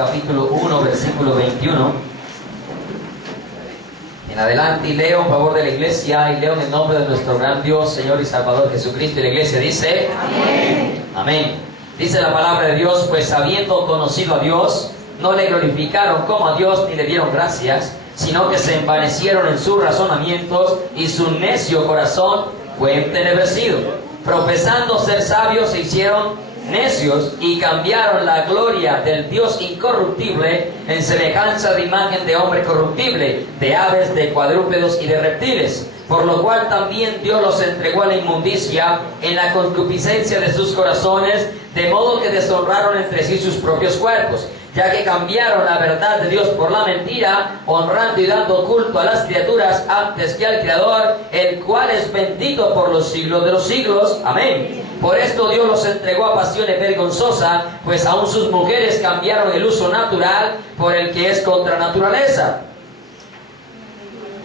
capítulo 1, versículo 21. En adelante, y leo en favor de la iglesia, y leo en el nombre de nuestro gran Dios, Señor y Salvador Jesucristo, y la iglesia dice: amén. Amén. Dice la palabra de Dios: pues habiendo conocido a Dios, no le glorificaron como a Dios, ni le dieron gracias, sino que se envanecieron en sus razonamientos, y su necio corazón fue entenebrecido. Profesando ser sabios, se hicieron necios, y cambiaron la gloria del Dios incorruptible en semejanza de imagen de hombre corruptible, de aves, de cuadrúpedos y de reptiles. Por lo cual también Dios los entregó a la inmundicia en la concupiscencia de sus corazones, de modo que deshonraron entre sí sus propios cuerpos, ya que cambiaron la verdad de Dios por la mentira, honrando y dando culto a las criaturas antes que al Creador, el cual es bendito por los siglos de los siglos. Amén. Por esto Dios los entregó a pasiones vergonzosas, pues aún sus mujeres cambiaron el uso natural por el que es contra naturaleza.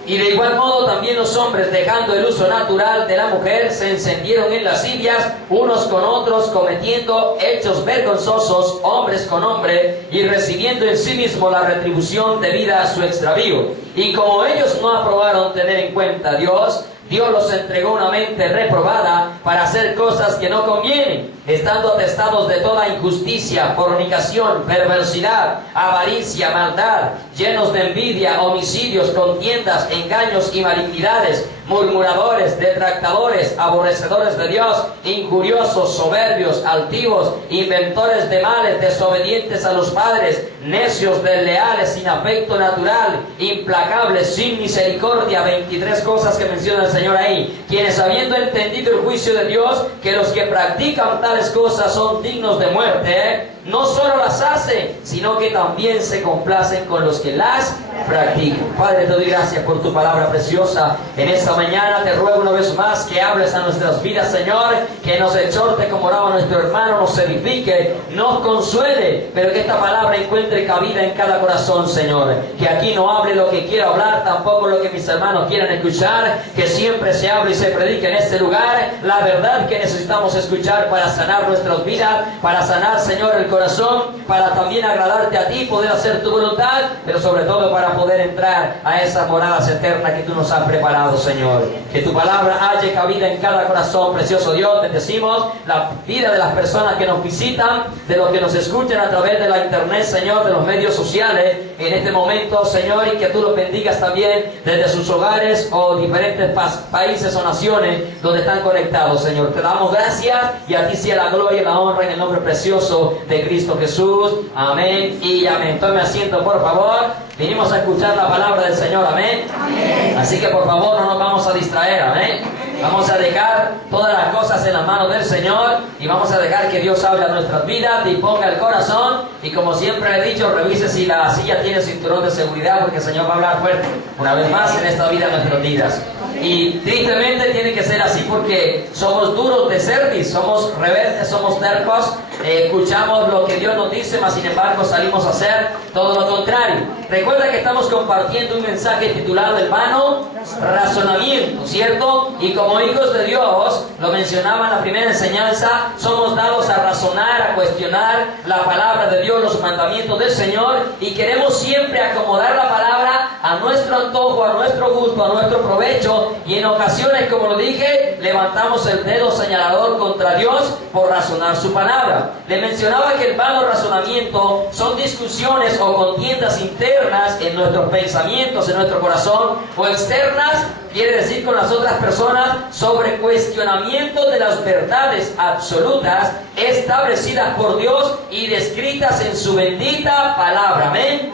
Y de igual modo también los hombres, dejando el uso natural de la mujer, se encendieron en lascivias unos con otros, cometiendo hechos vergonzosos, hombres con hombre, y recibiendo en sí mismo la retribución debida a su extravío. Y como ellos no aprobaron tener en cuenta a Dios, Dios los entregó una mente reprobada para hacer cosas que no convienen, estando atestados de toda injusticia, fornicación, perversidad, avaricia, maldad, llenos de envidia, homicidios, contiendas, engaños y malignidades, murmuradores, detractadores, aborrecedores de Dios, injuriosos, soberbios, altivos, inventores de males, desobedientes a los padres, necios, desleales, sin afecto natural, implacables, sin misericordia. 23 cosas que menciona el Señor ahí. Quienes, habiendo entendido el juicio de Dios, que los que practican tales cosas son dignos de muerte, no solo las hacen, sino que también se complacen con los que las practican. Padre, te doy gracias por tu palabra preciosa. En esta mañana te ruego una vez más que hables a nuestras vidas, Señor, que nos exhorte como oraba nuestro hermano, nos edifique, nos consuele, pero que esta palabra encuentre cabida en cada corazón, Señor. Que aquí no hable lo que quiero hablar, tampoco lo que mis hermanos quieran escuchar, que siempre se hable y se predique en este lugar la verdad que necesitamos escuchar para sanar nuestras vidas, para sanar, Señor, el corazón, para también agradarte a ti, poder hacer tu voluntad, pero sobre todo para poder entrar a esas moradas eternas que tú nos has preparado, Señor. Que tu palabra halle cabida en cada corazón, precioso Dios. Bendecimos la vida de las personas que nos visitan, de los que nos escuchan a través de la internet, Señor, de los medios sociales en este momento, Señor, y que tú los bendigas también desde sus hogares o diferentes países o naciones donde están conectados, Señor. Te damos gracias y a ti sea la gloria y la honra en el nombre precioso de Cristo Jesús. Amén y amén. Tome asiento, por favor. Vinimos a escuchar la palabra del Señor. Amén. Amén. Así que por favor no nos vamos a distraer. Amén. Vamos a dejar todas las cosas en las manos del Señor y vamos a dejar que Dios hable a nuestras vidas, disponga el corazón, y como siempre he dicho, revise si la silla tiene cinturón de seguridad, porque el Señor va a hablar fuerte una vez más en esta vida de nuestras vidas. Y tristemente tiene que ser así porque somos duros de cerviz, somos rebeldes, somos tercos, escuchamos lo que Dios nos dice, mas sin embargo salimos a hacer todo lo contrario. Recuerda que estamos compartiendo un mensaje titulado El vano razonamiento, ¿cierto? Y como hijos de Dios, lo mencionaba en la primera enseñanza, somos dados a razonar, a cuestionar la palabra de Dios, los mandamientos del Señor, y queremos siempre acomodar la palabra a nuestro antojo, a nuestro gusto, a nuestro provecho, y en ocasiones, como lo dije, levantamos el dedo señalador contra Dios por razonar su palabra. Le mencionaba que el vano razonamiento son discusiones o contiendas internas en nuestros pensamientos, en nuestro corazón, o externas, quiere decir con las otras personas, sobre cuestionamiento de las verdades absolutas establecidas por Dios y descritas en su bendita palabra. Amén.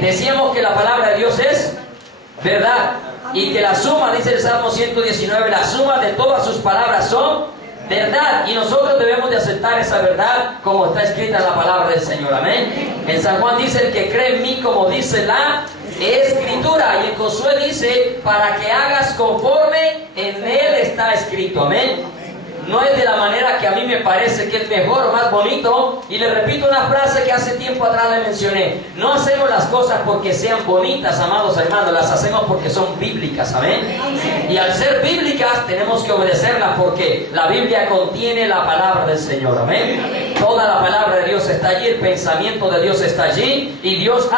Decíamos que la palabra de Dios es verdad y que la suma, dice el Salmo 119, la suma de todas sus palabras son verdad, y nosotros debemos de aceptar esa verdad como está escrita en la palabra del Señor. Amén. En San Juan dice: el que cree en mí, como dice la Escritura, y en Josué dice: para que hagas conforme en él está escrito. Amén. No es de la manera que a mí me parece que es mejor o más bonito. Y le repito una frase que hace tiempo atrás le mencioné: no hacemos las cosas porque sean bonitas, amados hermanos, las hacemos porque son bíblicas. Amén. Y al ser bíblicas tenemos que obedecerlas porque la Biblia contiene la palabra del Señor. Amén. Toda la palabra de Dios está allí, el pensamiento de Dios está allí, y Dios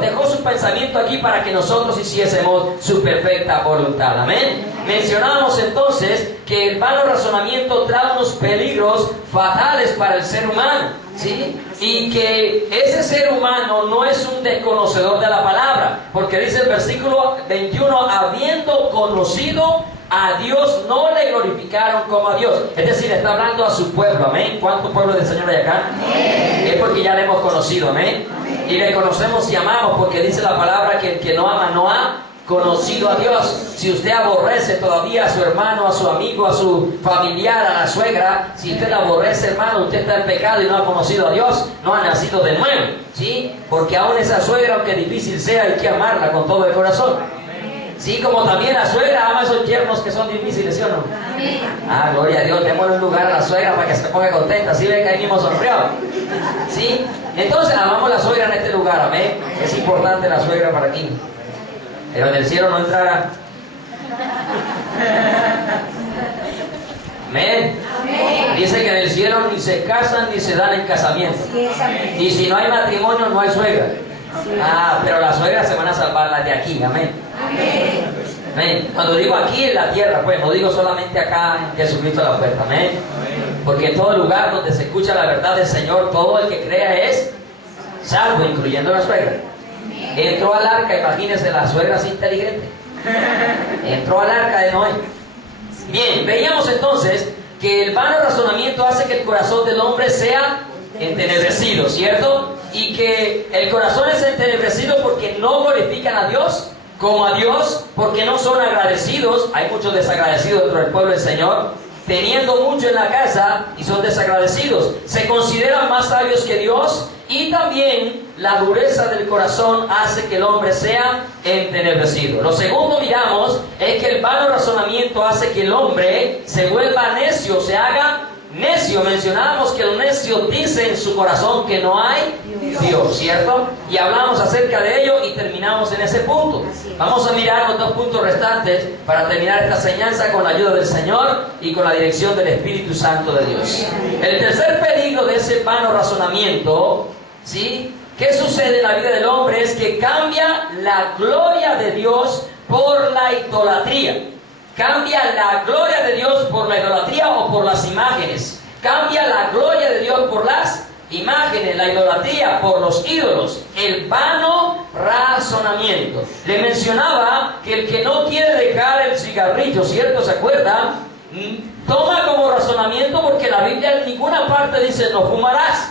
dejó su pensamiento aquí para que nosotros hiciésemos su perfecta voluntad. Amén. Mencionábamos entonces que el vano razonamiento trae unos peligros fatales para el ser humano, ¿sí? Y que ese ser humano no es un desconocedor de la palabra, porque dice el versículo 21, habiendo conocido a Dios, no le glorificaron como a Dios. Es decir, está hablando a su pueblo. Amén. ¿Cuántos pueblos del Señor hay acá? Amén. Es porque ya le hemos conocido. Amén. Amén. Y le conocemos y amamos, porque dice la palabra que el que no ama no ha conocido a Dios. Si usted aborrece todavía a su hermano, a su amigo, a su familiar, a la suegra, si usted la aborrece, hermano, usted está en pecado y no ha conocido a Dios, no ha nacido de nuevo, ¿sí? Porque aún esa suegra, aunque difícil sea, hay que amarla con todo el corazón. Sí, como también la suegra ama a esos yernos que son difíciles, ¿sí o no? Amén. Ah, gloria a Dios, démosle un lugar a la suegra para que se ponga contenta. ¿Sí ve que ahí mismo sonrió? ¿Sí? Entonces amamos a la suegra en este lugar, amén. Es importante la suegra para aquí. Pero en el cielo no entrará. Amén. Amén. Dice que en el cielo ni se casan ni se dan en casamiento. Y si no hay matrimonio, no hay suegra. Ah, pero las suegras se van a salvar las de aquí, amén. Amén. Cuando digo aquí en la tierra, pues no digo solamente acá en Jesucristo a la puerta, amén. Porque en todo lugar donde se escucha la verdad del Señor, todo el que crea es salvo, incluyendo la suegra. Entró al arca, imagínense, la suegra es inteligente. Entró al arca de Noé. Bien, veíamos entonces que el vano razonamiento hace que el corazón del hombre sea entenebrecido, ¿cierto? Y que el corazón es entenebrecido porque no glorifican a Dios como a Dios, porque no son agradecidos. Hay muchos desagradecidos dentro del pueblo del Señor, teniendo mucho en la casa y son desagradecidos. Se consideran más sabios que Dios, y también la dureza del corazón hace que el hombre sea entenebrecido. Lo segundo miramos es que el vano razonamiento hace que el hombre se vuelva necio, se haga necio. Mencionábamos que el necio dice en su corazón que no hay Dios, ¿cierto? Y hablamos acerca de ello y terminamos en ese punto. Vamos a mirar los dos puntos restantes para terminar esta enseñanza con la ayuda del Señor y con la dirección del Espíritu Santo de Dios. El tercer peligro de ese vano razonamiento, ¿sí? ¿Qué sucede en la vida del hombre? Es que cambia la gloria de Dios por la idolatría. Cambia la gloria de Dios por la idolatría o por las imágenes. Cambia la gloria de Dios por las imágenes, la idolatría por los ídolos. El vano razonamiento. Le mencionaba que el que no quiere dejar el cigarrillo, ¿cierto? ¿Se acuerda? Toma como razonamiento porque la Biblia en ninguna parte dice no fumarás.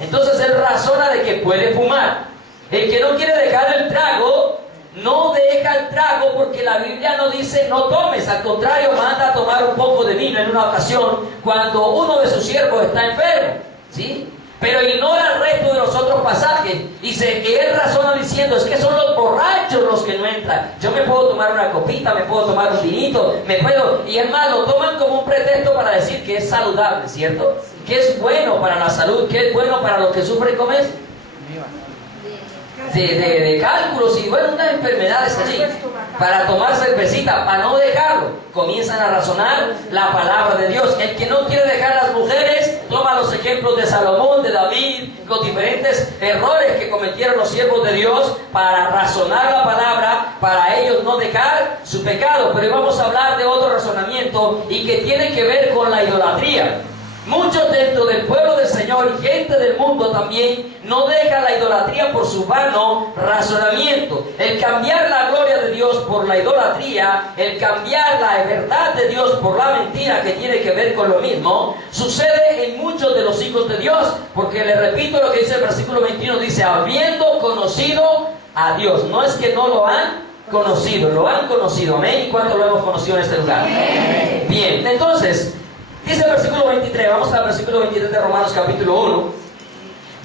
Entonces él razona de que puede fumar. El que no quiere dejar el trago, no deja el trago porque la Biblia no dice no tomes. Al contrario, manda a tomar un poco de vino en una ocasión cuando uno de sus siervos está enfermo, ¿sí? Pero ignora el resto de los otros pasajes. Dice que él razona diciendo, es que son los borrachos los que no entran. Yo me puedo tomar una copita, me puedo tomar un vinito, y es más, lo toman como un pretexto para decir que es saludable, ¿cierto? Que es bueno para la salud, que es bueno para los que sufren con eso. De cálculos y bueno, unas enfermedades allí, para tomar cervecita, para no dejarlo. Comienzan a razonar la palabra de Dios. El que no quiere dejar a las mujeres, toma los ejemplos de Salomón, de David, los diferentes errores que cometieron los siervos de Dios para razonar la palabra, para ellos no dejar su pecado. Pero hoy vamos a hablar de otro razonamiento y que tiene que ver con la idolatría. Muchos dentro del pueblo del Señor y gente del mundo también no deja la idolatría por su vano razonamiento. El cambiar la gloria de Dios por la idolatría, el cambiar la verdad de Dios por la mentira, que tiene que ver con lo mismo, sucede en muchos de los hijos de Dios. Porque le repito lo que dice el versículo 21, dice, habiendo conocido a Dios. No es que no lo han conocido, lo han conocido. Amén. ¿Y cuánto lo hemos conocido en este lugar? Amén. Bien, entonces dice el versículo 23, vamos al versículo 23 de Romanos capítulo 1.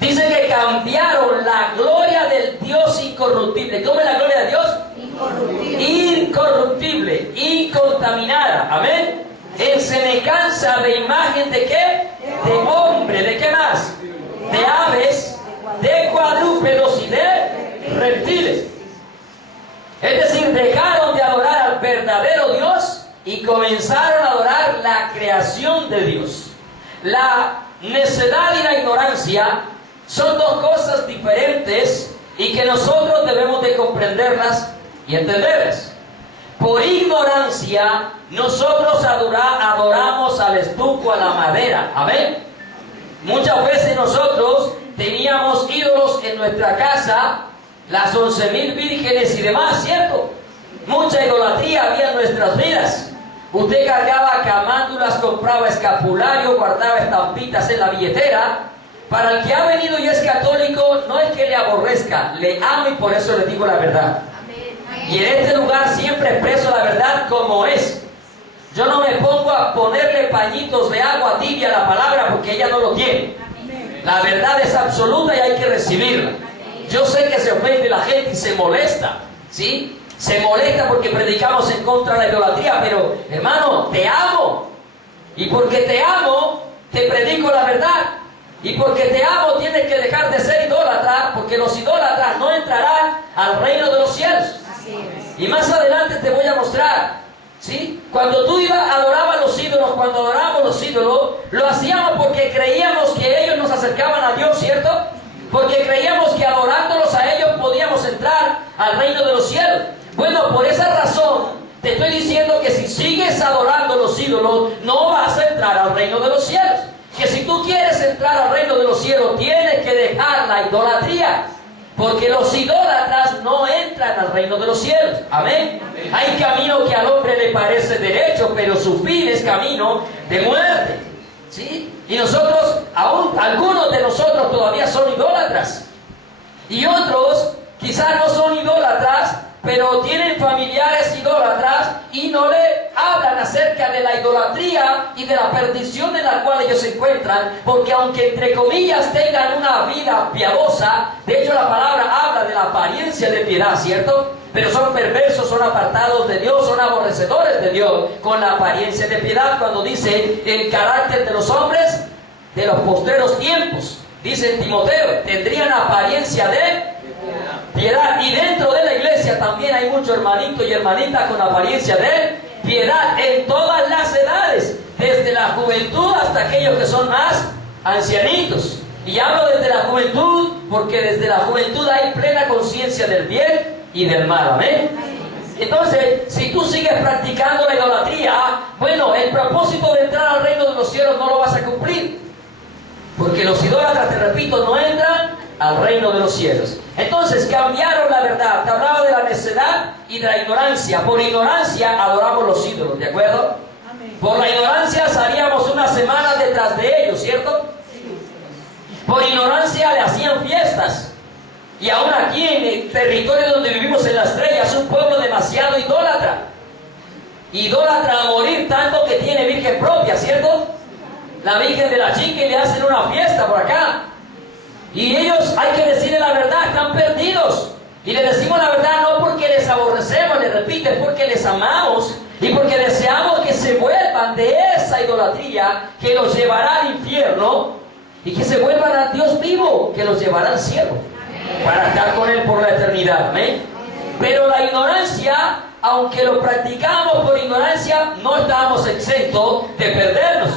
Dice que cambiaron la gloria del Dios incorruptible. ¿Cómo es la gloria de Dios? Incorruptible, incontaminada. Amén. En semejanza de imagen de ¿qué? De hombre. ¿De qué más? De aves, de cuadrúpedos y de reptiles. Es decir, dejaron de adorar al verdadero Dios y comenzaron a adorar la creación de Dios. la necedad y la ignorancia son dos cosas diferentes y que nosotros debemos de comprenderlas y entenderlas. Por ignorancia, nosotros adoramos al estuco, a la madera. Amén. Muchas veces nosotros teníamos ídolos en nuestra casa, las 11,000 vírgenes y demás, ¿cierto? Mucha idolatría había en nuestras vidas. Usted cargaba camándulas, compraba escapulario, guardaba estampitas en la billetera. Para el que ha venido y es católico, no es que le aborrezca, le amo y por eso le digo la verdad. Y en este lugar siempre expreso la verdad como es. Yo no me pongo a ponerle pañitos de agua tibia a la palabra porque ella no lo tiene. La verdad es absoluta y hay que recibirla. Yo sé que se ofende la gente y se molesta, ¿sí? Se molesta porque predicamos en contra de la idolatría, pero hermano, te amo. Y porque te amo, te predico la verdad. Y porque te amo, tienes que dejar de ser idólatra, porque los idólatras no entrarán al reino de los cielos. Y más adelante te voy a mostrar, ¿sí? Cuando tú adorabas los ídolos, cuando adorábamos los ídolos, lo hacíamos porque creíamos que ellos nos acercaban a Dios, ¿cierto? Porque creíamos que adorándolos a ellos podíamos entrar al reino de los cielos. Bueno, por esa razón te estoy diciendo que si sigues adorando los ídolos, no vas a entrar al reino de los cielos. Que si tú quieres entrar al reino de los cielos, tienes que dejar la idolatría. Porque los idólatras no entran al reino de los cielos. Amén. Hay camino que al hombre le parece derecho, pero su fin es camino de muerte. ¿Sí? Y nosotros, aún algunos de nosotros todavía son idólatras. Y otros quizás no son idólatras, pero tienen familiares idólatras y no le hablan acerca de la idolatría y de la perdición en la cual ellos se encuentran, porque aunque entre comillas tengan una vida piadosa, de hecho la palabra habla de la apariencia de piedad, ¿cierto? Pero son perversos, son apartados de Dios, son aborrecedores de Dios, con la apariencia de piedad, cuando dice el carácter de los hombres de los postreros tiempos. Dice en Timoteo, tendrían apariencia de piedad. Y dentro de la iglesia también hay muchos hermanitos y hermanitas con apariencia de piedad en todas las edades, desde la juventud hasta aquellos que son más ancianitos. Y hablo desde la juventud porque desde la juventud hay plena conciencia del bien y del mal. Amén. Entonces, si tú sigues practicando la idolatría, bueno, el propósito de entrar al reino de los cielos no lo vas a cumplir, porque los idólatras, te repito, no entran al reino de los cielos. Entonces cambiaron la verdad. Te hablaba de la necedad y de la ignorancia. Por ignorancia adoramos los ídolos, ¿de acuerdo? Amén. Por la ignorancia salíamos una semana detrás de ellos, ¿cierto? Sí. Por ignorancia le hacían fiestas. Y aún aquí en el territorio donde vivimos en la Estrella es un pueblo demasiado idólatra. Idólatra a morir, tanto que tiene virgen propia, ¿cierto? La Virgen de la Chica, y le hacen una fiesta por acá. Y ellos, hay que decirle la verdad, están perdidos. Y le decimos la verdad no porque les aborrecemos, les repito, es porque les amamos y porque deseamos que se vuelvan de esa idolatría que los llevará al infierno y que se vuelvan al Dios vivo que los llevará al cielo. Amén. Para estar con Él por la eternidad. Amén. Pero la ignorancia, aunque lo practicamos por ignorancia, no estábamos exentos de perdernos.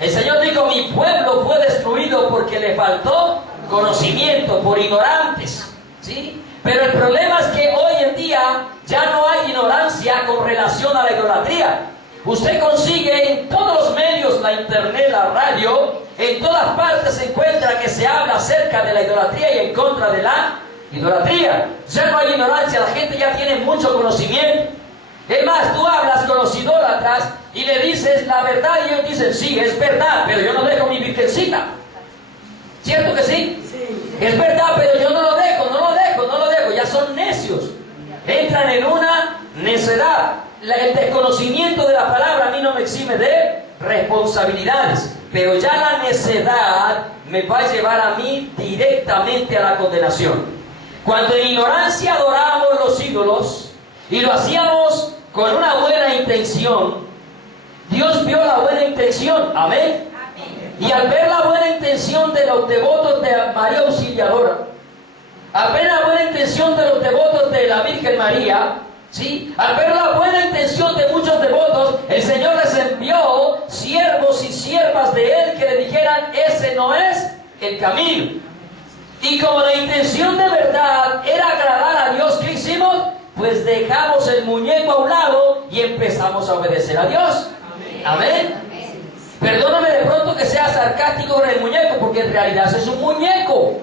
El Señor dijo, mi pueblo fue destruido porque le faltó conocimiento, por ignorantes, ¿sí? Pero el problema es que hoy en día ya no hay ignorancia con relación a la idolatría. Usted consigue en todos los medios, la internet, la radio, en todas partes se encuentra que se habla acerca de la idolatría y en contra de la idolatría. Ya no hay ignorancia, la gente ya tiene mucho conocimiento. Es más, tú hablas con los idólatras y le dices la verdad y ellos dicen, sí, es verdad, pero yo no dejo mi virgencita. ¿Cierto que sí? Sí. Es verdad, pero yo no lo dejo, ya son necios. Entran en una necedad. El desconocimiento de la palabra a mí no me exime de responsabilidades, pero ya la necedad me va a llevar a mí directamente a la condenación. Cuando en ignorancia adorábamos los ídolos y lo hacíamos con una buena intención, Dios vio la buena intención. Amén. Y al ver la buena intención de los devotos de María Auxiliadora, al ver la buena intención de los devotos de la Virgen María, ¿sí? Al ver la buena intención de muchos devotos, el Señor les envió siervos y siervas de Él que le decían, ese no es el camino. Y como la intención de verdad era agradar a Dios, ¿qué hicimos? Pues dejamos el muñeco a un lado y empezamos a obedecer a Dios. Amén. Perdóname de pronto que sea sarcástico con el muñeco, porque en realidad es un muñeco.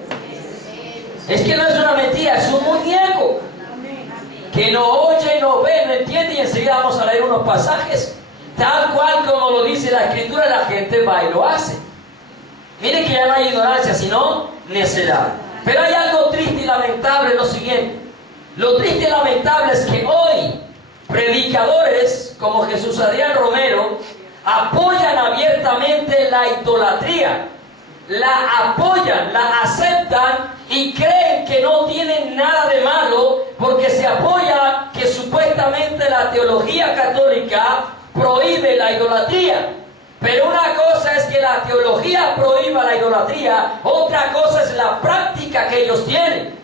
Es que no es una mentira, es un muñeco que no oye, no ve, no entiende, y enseguida vamos a leer unos pasajes. Tal cual como lo dice la Escritura, la gente va y lo hace. Miren que ya no hay ignorancia, sino necedad. Pero hay algo triste y lamentable, lo siguiente. Lo triste y lamentable es que hoy predicadores como Jesús Adrián Romero apoyan abiertamente la idolatría. La apoyan, la aceptan y creen que no tienen nada de malo porque se apoya que supuestamente la teología católica prohíbe la idolatría. Pero una cosa es que la teología prohíba la idolatría, otra cosa es la práctica que ellos tienen.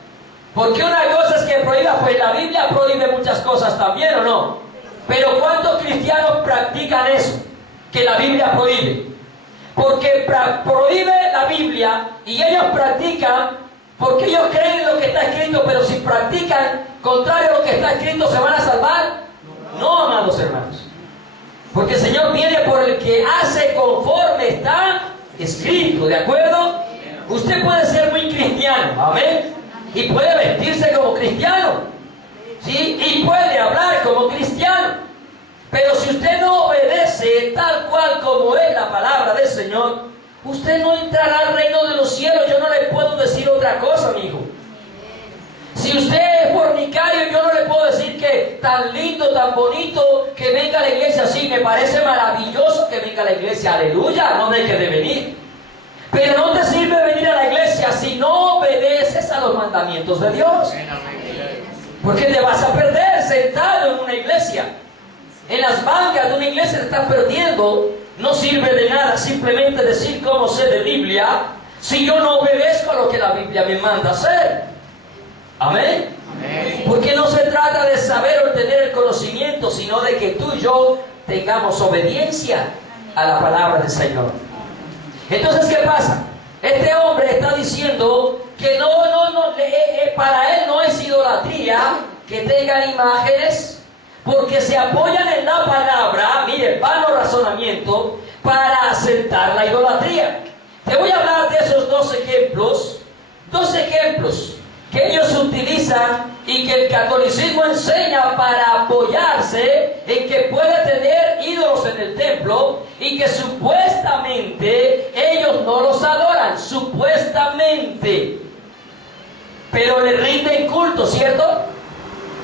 Porque una cosa es que prohíba, pues la Biblia prohíbe muchas cosas también, ¿o no? Pero ¿cuántos cristianos practican eso? Que la Biblia prohíbe. Porque prohíbe la Biblia y ellos practican porque ellos creen en lo que está escrito, pero si practican contrario a lo que está escrito, ¿se van a salvar? No, amados hermanos. Porque el Señor viene por el que hace conforme está escrito, ¿de acuerdo? Usted puede ser muy cristiano, amén, y puede vestirse como cristiano, ¿sí? Y puede hablar como cristiano. Pero si usted no obedece tal cual como es la palabra del Señor, usted no entrará al reino de los cielos. Yo no le puedo decir otra cosa, mi hijo. Si usted es fornicario, yo no le puedo decir que tan lindo, tan bonito, que venga a la iglesia. Sí, me parece maravilloso que venga a la iglesia, aleluya, no deje de venir. Pero no te sirve venir a la iglesia si no obedeces a los mandamientos de Dios. Porque te vas a perder sentado en una iglesia. En las bancas de una iglesia te estás perdiendo. No sirve de nada simplemente decir cómo sé de Biblia si yo no obedezco a lo que la Biblia me manda hacer. Amén. Amén. Porque no se trata de saber o tener el conocimiento, sino de que tú y yo tengamos obediencia a la palabra del Señor. Entonces, ¿qué pasa? Este hombre está diciendo que para él no es idolatría que tengan imágenes, porque se apoyan en la palabra, mire, vano razonamiento, para aceptar la idolatría. Te voy a hablar de esos dos ejemplos que ellos utilizan y que el catolicismo enseña para apoyarse en que puede tener ídolos en el templo y que supuestamente ellos no los adoran, supuestamente, pero le rinden culto, ¿cierto?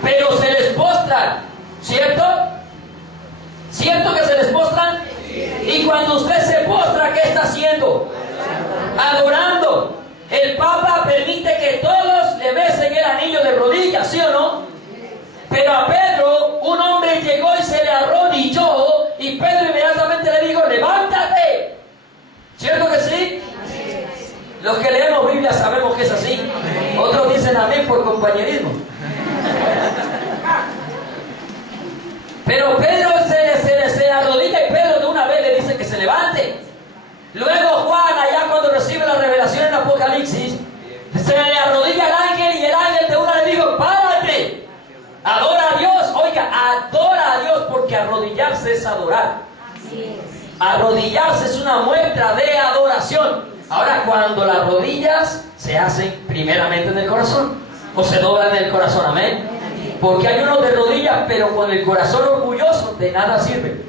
Pero se les postran, ¿cierto? ¿Cierto que se les postran? Y cuando usted se postra, ¿qué está haciendo? Adorando. El Papa permite que todos le besen el anillo de rodillas, ¿sí o no? Pero a Pedro, un hombre llegó y se le arrodilló, y Pedro inmediatamente le dijo, levántate. ¿Cierto que sí? Los que leemos Biblia sabemos que es así. Otros dicen amén por compañerismo. Pero Pedro se arrodilla y Pedro de una vez le dice que se levante. Luego Juan, allá cuando recibe la revelación en Apocalipsis, se le arrodilla al ángel y el ángel de una le dijo, párate, adora a Dios. Oiga, adora a Dios, porque arrodillarse es adorar. Arrodillarse es una muestra de adoración. Ahora, cuando las rodillas se hacen primeramente en el corazón, o se doblan en el corazón, amén. Porque hay unos de rodillas, pero con el corazón orgulloso, de nada sirve.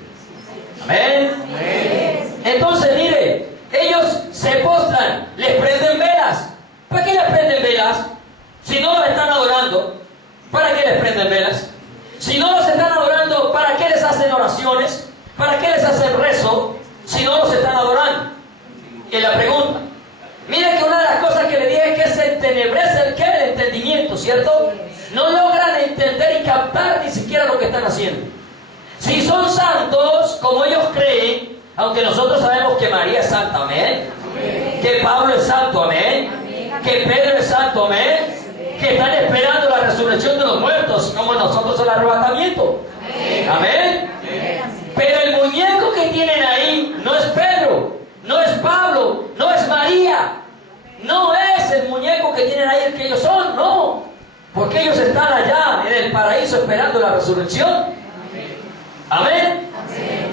Amén. Entonces, mire, ellos se postran, les prenden velas. ¿Para qué les prenden velas? Si no los están adorando, ¿para qué les prenden velas? Si no los están adorando, ¿para qué les hacen oraciones? ¿Para qué les hacen rezo? Si no los están adorando. Y la pregunta, mire que una de las cosas que le dije es que se entenebrece el entendimiento, ¿cierto? No logran entender y captar ni siquiera lo que están haciendo. Si son santos, como ellos creen, aunque nosotros sabemos que María es santa, amén, que Pablo es santo, amén, que Pedro es santo, amén, que están esperando la resurrección de los muertos, como nosotros el arrebatamiento, amén. Pero el muñeco que tienen ahí no es Pedro, no es Pablo, no es el muñeco que tienen ahí el que ellos son, no. Porque ellos están allá en el paraíso esperando la resurrección. Amén.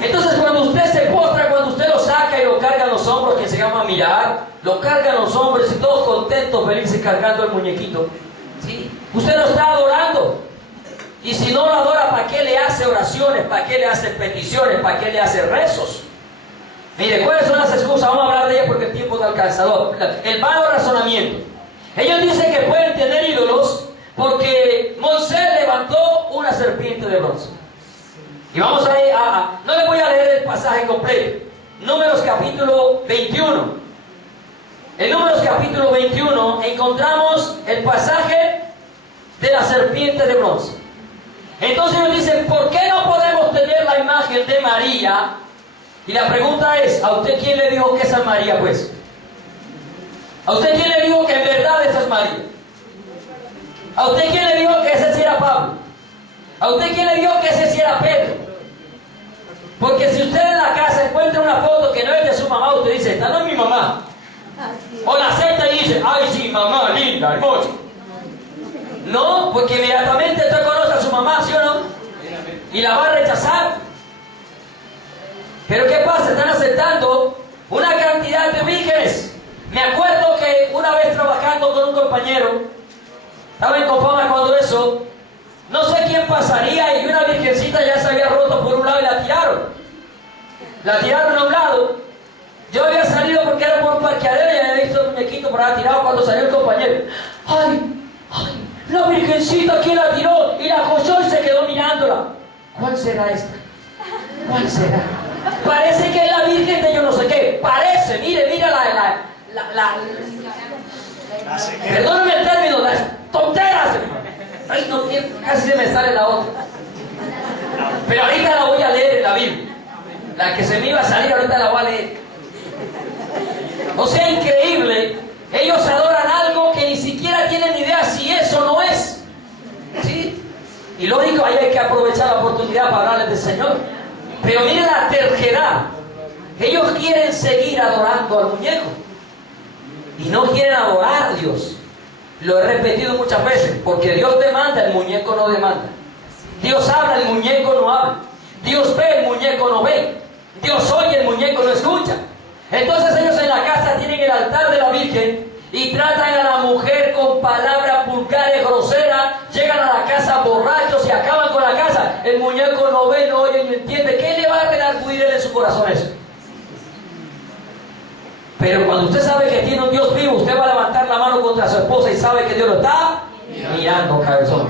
Entonces cuando usted se postra, cuando usted lo saca y lo carga en los hombros, que se llama mirar, lo carga en los hombros y todos contentos, felices, cargando el muñequito, ¿sí? Usted lo está adorando. Y si no lo adora, ¿para qué le hace oraciones? ¿Para qué le hace peticiones? ¿Para qué le hace rezos? Mire, ¿cuáles son las excusas? Vamos a hablar de ellas porque el tiempo es alcanzador. El malo razonamiento. Ellos dicen que pueden tener ídolos porque Moisés levantó una serpiente de bronce. Y vamos a ir no le voy a leer el pasaje completo. Números capítulo 21. En Números capítulo 21 encontramos el pasaje de la serpiente de bronce. Entonces ellos dicen, ¿por qué no podemos tener la imagen de María? Y la pregunta es, ¿a usted quién le dijo que esa es María, pues? ¿A usted quién le dijo que en verdad esa es María? ¿A usted quién le dijo que ese sí era Pablo? ¿A usted quién le dijo que ese sí era Pedro? Porque si usted en la casa encuentra una foto que no es de su mamá, usted dice, esta no es mi mamá. O la acepta y dice, ay sí, mamá, linda, hermosa. No, porque inmediatamente usted conoce a su mamá, ¿sí o no? Y la va a rechazar. Pero ¿qué pasa? Están aceptando una cantidad de vírgenes. Me acuerdo que una vez trabajando con un compañero, estaba en Copama cuando eso, no sé quién pasaría y una virgencita ya se había roto por un lado y la tiraron. La tiraron a un lado. Yo había salido porque era por un parqueadero y había visto el muñequito por ahí tirado cuando salió el compañero. ¡Ay! ¡Ay! La virgencita, ¿quién la tiró? Y la cogió y se quedó mirándola. ¿Cuál será esta? ¿Cuál será? Parece que es la virgen de yo no sé qué. Parece, mira perdóname el término, las tonteras. Ay, no, casi se me sale la otra. Pero ahorita la voy a leer en la Biblia. La que se me iba a salir ahorita la voy a leer. O sea, increíble. Ellos adoran algo que ni siquiera tienen idea si eso no es. ¿Sí? Y lógico, ahí hay que aprovechar la oportunidad para hablarles del Señor. Pero miren la terquedad. Ellos quieren seguir adorando al muñeco. Y no quieren adorar a Dios. Lo he repetido muchas veces. Porque Dios demanda, el muñeco no demanda. Dios habla, el muñeco no habla. Dios ve, el muñeco no ve. Dios oye, el muñeco no escucha. Entonces ellos en la casa tienen el altar de la Virgen y tratan a la mujer con palabras vulgares, groseras. Llegan a la casa borrachos y acaban con la casa. El muñeco no ve, no oye, no entiende. ¿Qué le va a redarguir en su corazón eso? Pero cuando usted sabe que tiene un Dios vivo, usted va a levantar la mano contra su esposa y sabe que Dios lo está mirando, cabezón.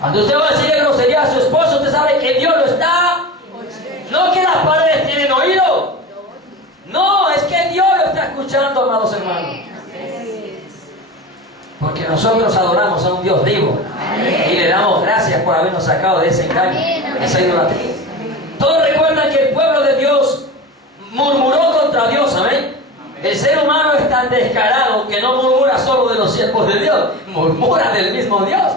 Cuando usted va a decirle grosería a su esposo, usted sabe que Dios lo está. No que las paredes tienen oído. No, es que Dios lo está escuchando, amados hermanos. Porque nosotros adoramos a un Dios vivo. Y le damos gracias por habernos sacado de ese engaño, de esa idolatría. Todos recuerdan que el pueblo de Dios murmuró contra Dios, ¿amén? El ser humano es tan descarado que no murmura solo de los siervos de Dios, murmura del mismo Dios.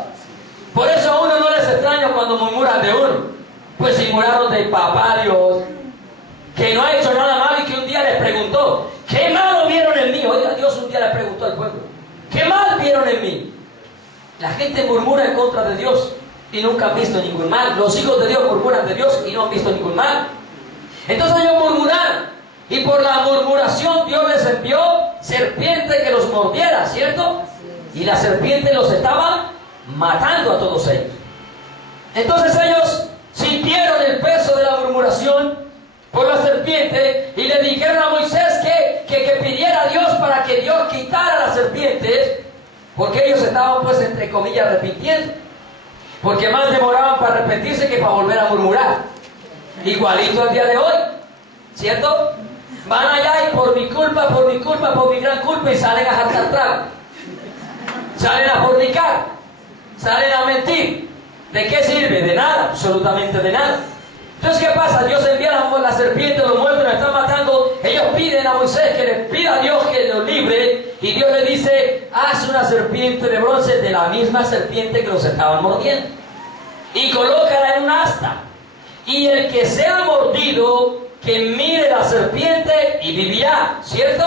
Por eso a uno no les extraña cuando murmuran de uno. Pues si murmuraron del papá Dios, que no ha hecho nada malo y que un día les preguntó, ¿qué malo vieron en mí? Oiga, Dios un día le preguntó al pueblo, ¿qué mal vieron en mí? La gente murmura en contra de Dios y nunca han visto ningún mal. Los hijos de Dios murmuran de Dios y no han visto ningún mal. Entonces ellos murmuraron y por la murmuración Dios les envió serpiente que los mordiera, ¿cierto? Y la serpiente los estaba matando a todos ellos. Entonces ellos sintieron el peso de la murmuración por la serpiente y le dijeron a Moisés que pidiera a Dios para que Dios quitara las serpientes, porque ellos estaban, pues, entre comillas, arrepintiendo, porque más demoraban para arrepentirse que para volver a murmurar. Igualito el día de hoy, ¿cierto? Van allá y por mi culpa, por mi gran culpa, y salen a jartar trago, salen a fornicar, salen a mentir. ¿De qué sirve? De nada, absolutamente de nada. Entonces, ¿qué pasa? Dios envía la serpiente, los muertos, los están matando. Ellos piden a Moisés que le pida a Dios que los libre. Y Dios le dice, haz una serpiente de bronce de la misma serpiente que los estaban mordiendo. Y colócala en un asta. Y el que sea mordido, que mire la serpiente y vivirá, ¿cierto?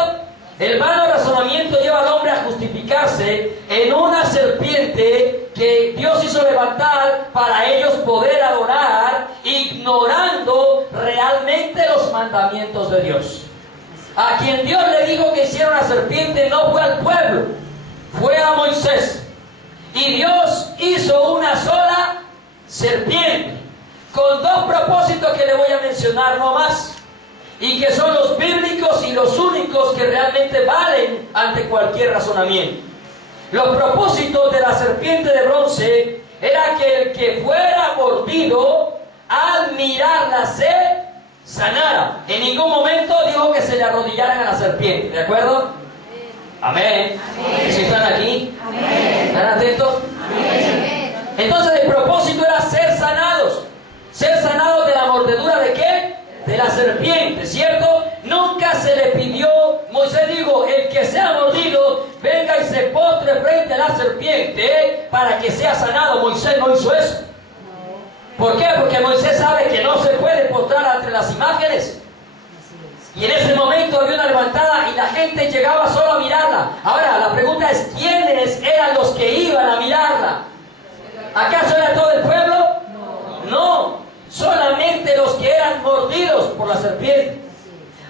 El vano razonamiento lleva al hombre a justificarse en una serpiente que Dios hizo levantar para ellos poder adorar, ignorando realmente los mandamientos de Dios. A quien Dios le dijo que hiciera una serpiente no fue al pueblo, fue a Moisés. Y Dios hizo una sola serpiente, con dos propósitos que le voy a mencionar no más, y que son los bíblicos y los únicos que realmente valen ante cualquier razonamiento. Los propósitos de la serpiente de bronce era que el que fuera mordido al mirarla se sanara. En ningún momento dijo que se le arrodillaran a la serpiente, ¿de acuerdo? Amén. Amén. ¿Sí están aquí? Amén. ¿Están atentos? Amén. Entonces el propósito era ser sanados. Ser sanados de la mordedura ¿de qué? De la serpiente, ¿cierto? Nunca se le pidió, Moisés dijo, el que sea mordido, venga y se postre frente a la serpiente para que sea sanado. Moisés no hizo eso. ¿Por qué? Porque Moisés sabe que no se puede postrar entre las imágenes. Y en ese momento había una levantada y la gente llegaba solo a mirarla. Ahora, la pregunta es, ¿quiénes eran los que iban a mirarla? ¿Acaso era todo el pueblo? No, solamente los que eran mordidos por la serpiente.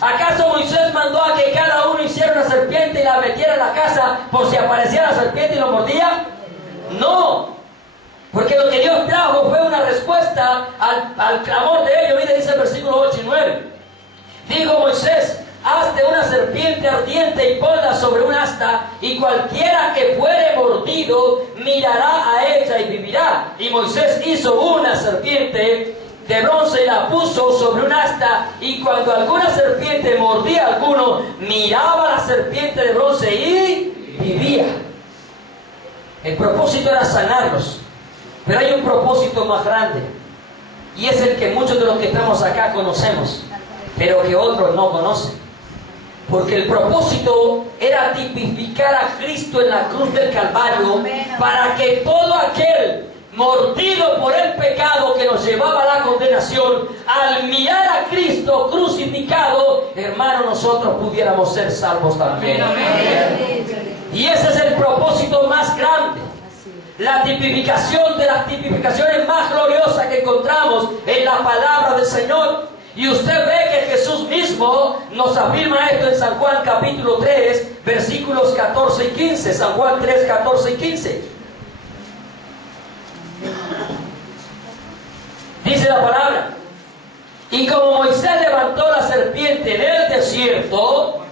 ¿Acaso Moisés mandó a que cada uno hiciera una serpiente y la metiera en la casa por si aparecía la serpiente y lo mordía? No, porque lo que Dios trajo fue una respuesta al clamor de ellos. Mire, dice el versículo 8 y 9. Dijo Moisés, hazte una serpiente ardiente y ponla sobre un asta, y cualquiera que fuere mordido mirará a ella y vivirá. Y Moisés hizo una serpiente de bronce y la puso sobre un asta, y cuando alguna serpiente mordía a alguno, miraba a la serpiente de bronce y vivía. El propósito era sanarlos, pero hay un propósito más grande, y es el que muchos de los que estamos acá conocemos, pero que otros no conocen. Porque el propósito era tipificar a Cristo en la cruz del Calvario, para que todo aquel mordido por el pecado que nos llevaba a la condenación, al mirar a Cristo crucificado, hermano, nosotros pudiéramos ser salvos también. Y ese es el propósito más grande. La tipificación de las tipificaciones más gloriosas que encontramos en la palabra del Señor. Y usted ve que Jesús mismo nos afirma esto en San Juan capítulo 3, versículos 14 y 15. San Juan 3, 14 y 15. Dice la palabra: y como Moisés levantó la serpiente en el desierto,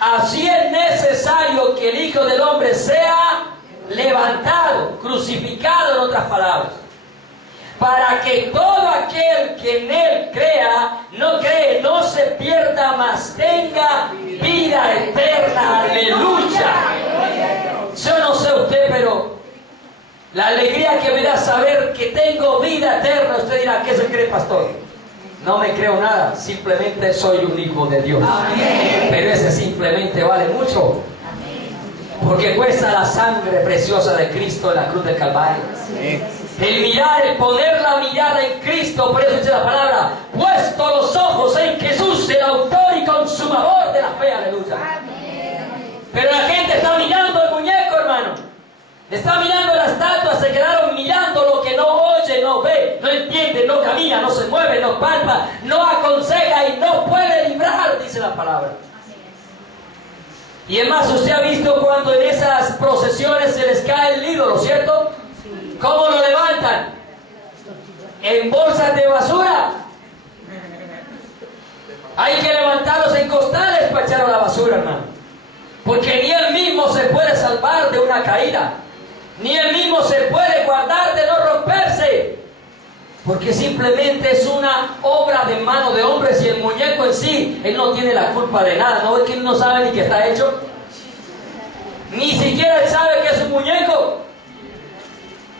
así es necesario que el Hijo del Hombre sea levantado, crucificado, en otras palabras, para que todo aquel que en Él crea, no se pierda, mas tenga vida eterna. Aleluya. Yo no sé usted, pero la alegría que me da saber que tengo vida eterna. Usted dirá, ¿qué se cree, pastor? No me creo nada, simplemente soy un hijo de Dios. Amén. Pero ese simplemente vale mucho, porque cuesta la sangre preciosa de Cristo en la cruz del Calvario. El mirar, el poner la mirada en Cristo, por eso dice la palabra, puesto los ojos en Jesús, el autor y consumador de la fe. Aleluya. Pero la gente está mirando el muñeco, hermano. Está mirando la estatua, se quedaron mirando lo que no oye, no ve, no entiende, no camina, no se mueve, no palpa, no aconseja y no puede librar, dice la palabra. Y es más, usted ha visto cuando en esas procesiones se les cae el ídolo, ¿cierto? ¿Cómo lo levantan? En bolsas de basura. Hay que levantarlos en costales para echarlo a la basura, hermano. Porque ni él mismo se puede salvar de una caída. Ni él mismo se puede guardar de no romperse. Porque simplemente es una obra de mano de hombres, y el muñeco en sí, él no tiene la culpa de nada. ¿No es que él no sabe ni que está hecho? Ni siquiera él sabe que es un muñeco.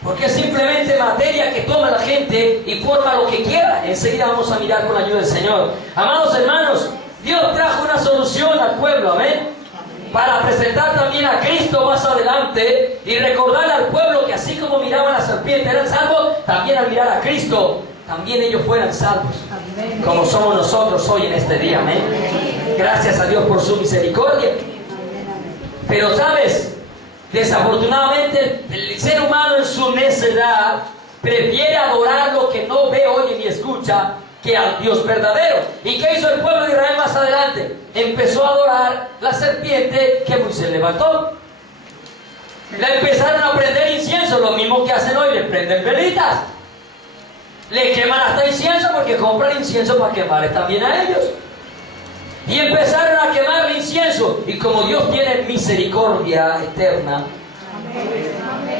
Porque es simplemente materia que toma la gente y forma lo que quiera. Enseguida vamos a mirar con la ayuda del Señor. Amados hermanos, Dios trajo una solución al pueblo, amén, para presentar también a Cristo más adelante y recordarle al pueblo que así como miraban a la serpiente eran salvos, también al mirar a Cristo también ellos fueran salvos, como somos nosotros hoy en este día. Amén. Gracias a Dios por su misericordia. Pero sabes, desafortunadamente el ser humano en su necedad prefiere adorar lo que no ve, oye ni escucha, que al Dios verdadero. ¿Y qué hizo el pueblo de Israel más adelante? Empezó a adorar la serpiente que Moisés levantó. Le empezaron a prender incienso, lo mismo que hacen hoy, le prenden velitas. Le queman hasta incienso porque compran incienso para quemarles también a ellos. Y empezaron a quemar el incienso. Y como Dios tiene misericordia eterna,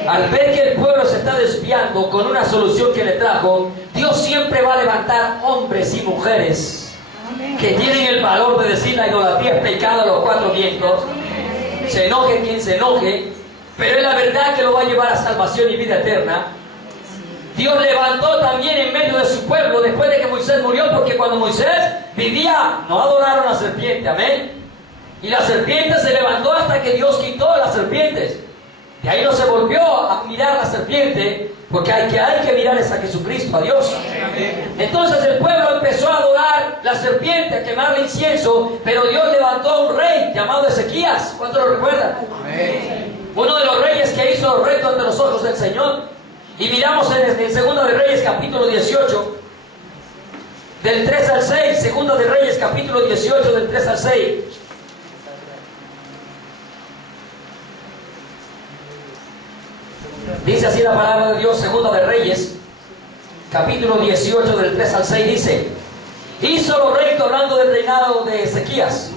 al ver que el pueblo se está desviando con una solución que le trajo, Dios siempre va a levantar hombres y mujeres que tienen el valor de decir la idolatría es pecado a los cuatro vientos. Se enoje quien se enoje, pero es la verdad que lo va a llevar a salvación y vida eterna. Dios levantó también en medio de su pueblo después de que Moisés murió, porque cuando Moisés vivía no adoraron a la serpiente, amén. Y la serpiente se levantó hasta que Dios quitó las serpientes. De ahí no se volvió a mirar la serpiente, porque hay que mirar a Jesucristo, a Dios. Entonces el pueblo empezó a adorar la serpiente, a quemarle incienso, pero Dios levantó a un rey llamado Ezequías. ¿Cuántos lo recuerdan? Uno de los reyes que hizo lo recto ante los ojos del Señor. Y miramos en Segunda de Reyes capítulo 18, del 3 al 6, Segunda de Reyes capítulo 18, del 3 al 6. Dice así la palabra de Dios, Segunda de Reyes, capítulo 18, del 3 al 6, dice: hizo lo recto, hablando del reinado de Ezequías,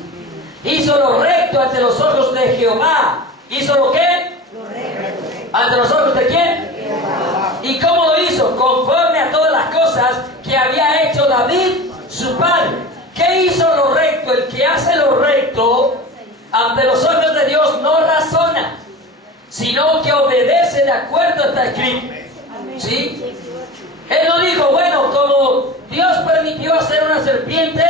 hizo lo recto ante los ojos de Jehová. ¿Hizo lo qué? Lo recto. ¿Ante los ojos de quién? Jehová. ¿Y cómo lo hizo? Conforme a todas las cosas que había hecho David, su padre. ¿Qué hizo lo recto? El que hace lo recto ante los ojos de Dios no razona, sino que obedece de acuerdo a esta escrito. ¿Sí? Él no dijo, bueno, como Dios permitió hacer una serpiente,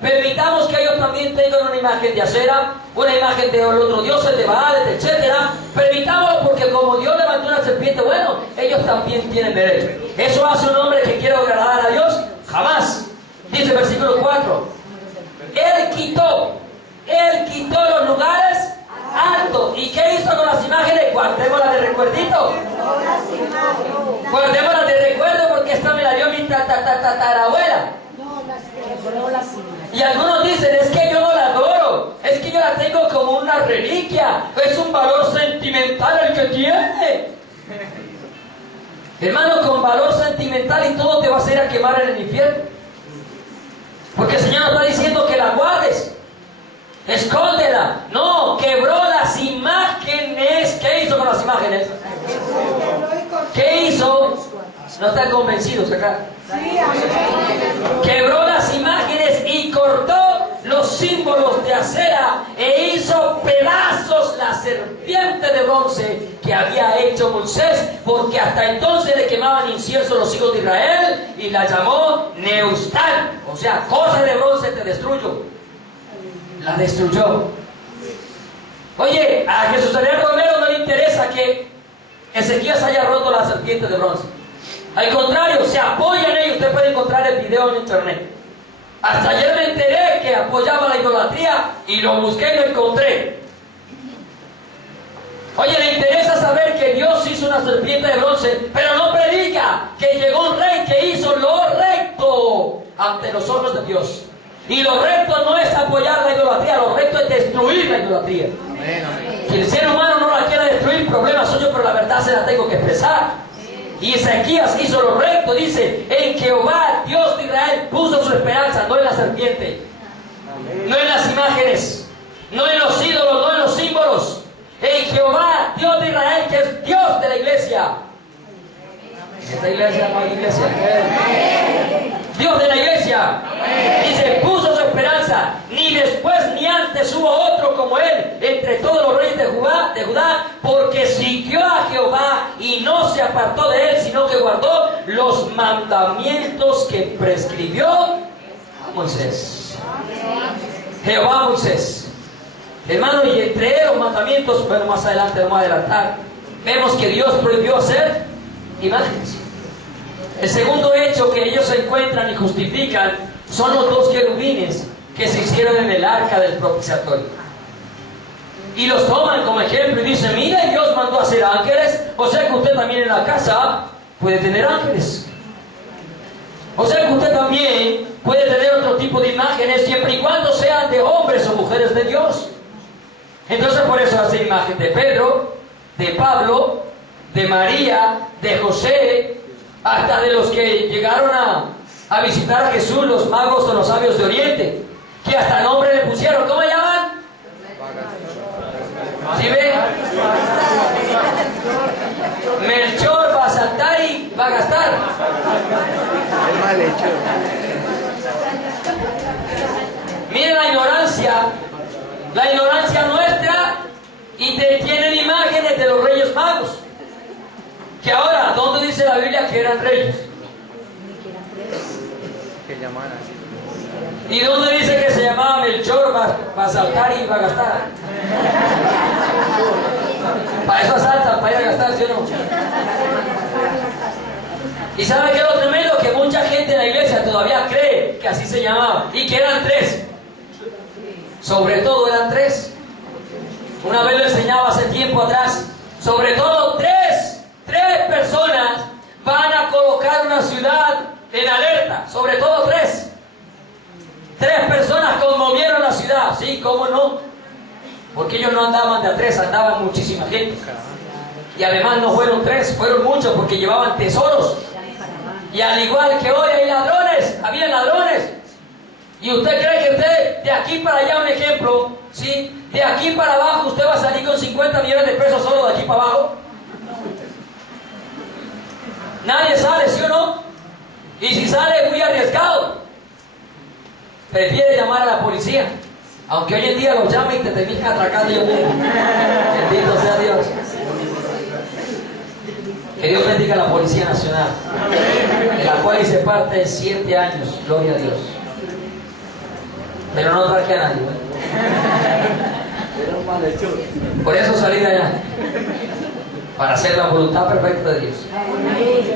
permitamos que ellos también tengan una imagen de Acera, una imagen de otro dios, de Baal, etc. Permitámoslo porque como Dios levantó una serpiente, bueno, ellos también tienen derecho. ¿Eso hace un hombre que quiere agradar a Dios? Jamás. Dice el versículo 4. Él quitó los lugares altos. ¿Y qué hizo con las imágenes? Guardémoslas de recuerdito. Guardémoslas de recuerdo porque esta me la dio mi tatarabuela. Y algunos dicen, es que yo no la adoro, es que yo la tengo como una reliquia, es un valor sentimental el que tiene. Hermano, con valor sentimental y todo te vas a ir a quemar en el infierno. Porque el Señor nos está diciendo que la guardes, escóndela. No, quebró las imágenes. ¿Qué hizo con las imágenes? ¿Qué hizo? ¿No están convencidos acá? Quebró las imágenes y cortó los símbolos de Acera e hizo pedazos la serpiente de bronce que había hecho Moisés, porque hasta entonces le quemaban incienso a los hijos de Israel y la llamó Neustán, o sea, cosa de bronce te destruyo. La destruyó. Oye, a Jesús Ariel Romero no le interesa que Ezequías haya roto la serpiente de bronce. Al contrario, se apoya en ello. Usted puede encontrar el video en internet. Hasta ayer me enteré que apoyaba la idolatría y lo busqué y lo encontré. Oye, le interesa saber que Dios hizo una serpiente de bronce, pero no predica que llegó un rey que hizo lo recto ante los ojos de Dios. Y lo recto no es apoyar la idolatría, lo recto es destruir la idolatría. Si el ser humano no la quiere destruir, problema suyo, pero la verdad se la tengo que expresar. Y Ezequías hizo lo recto, dice, en Jehová, Dios de Israel, puso su esperanza, no en la serpiente, no en las imágenes, no en los ídolos, no en los símbolos. En Jehová, Dios de Israel, que es Dios de la iglesia. ¿Esta iglesia no hay iglesia? Dios de la iglesia. Dice, puso su esperanza, ni después ni antes hubo otro como él entre todos los reyes de Judá, porque siguió a Jehová y no se apartó de él, sino que guardó los mandamientos que prescribió a Moisés. Jehová a Moisés. Hermano, y entre los mandamientos, bueno, más adelante vamos a adelantar, vemos que Dios prohibió hacer imágenes. El segundo hecho que ellos encuentran y justifican son los dos querubines que se hicieron en el arca del propiciatorio. Y los toman como ejemplo y dicen, mira, Dios mandó a hacer ángeles, o sea que usted también en la casa puede tener ángeles. O sea que usted también puede tener otro tipo de imágenes siempre y cuando sean de hombres o mujeres de Dios. Entonces por eso hace imagen de Pedro, de Pablo, de María, de José, hasta de los que llegaron a visitar a Jesús, los magos o los sabios de Oriente, que hasta nombre le pusieron. ¿Cómo llaman? ¿Sí ven? Melchor, Baltasar, va a gastar. Miren la ignorancia nuestra, y tienen imágenes de los reyes magos. Que ahora, ¿dónde dice la Biblia que eran reyes? ¿Y dónde dice que se llamaba Melchor, Baltasar y va a gastar? Para eso asaltan, para ir a gastar, ¿sí o no? ¿Y saben qué es lo tremendo? Que mucha gente en la iglesia todavía cree que así se llamaba y que eran tres. Sobre todo eran tres. Una vez lo enseñaba hace tiempo atrás. Sobre todo tres personas van a colocar una ciudad en alerta. Sobre todo tres. Tres personas conmovieron la ciudad. Sí, ¿cómo no? Porque ellos no andaban de a tres, andaban muchísima gente. Y además no fueron tres, fueron muchos porque llevaban tesoros. Y al igual que hoy hay ladrones, había ladrones. Y usted cree que usted, de aquí para allá, un ejemplo, ¿sí? De aquí para abajo usted va a salir con 50 millones de pesos solo de aquí para abajo. Nadie sale, ¿sí o no? Y si sale, es muy arriesgado. Prefiere llamar a la policía. Aunque hoy en día los llamen y te terminan atracando ellos mismos. Bendito sea Dios. Que Dios bendiga a la Policía Nacional, de la cual hice parte 7 años, gloria a Dios. Pero no traje a nadie, ¿no? Por eso salí de allá, para hacer la voluntad perfecta de Dios.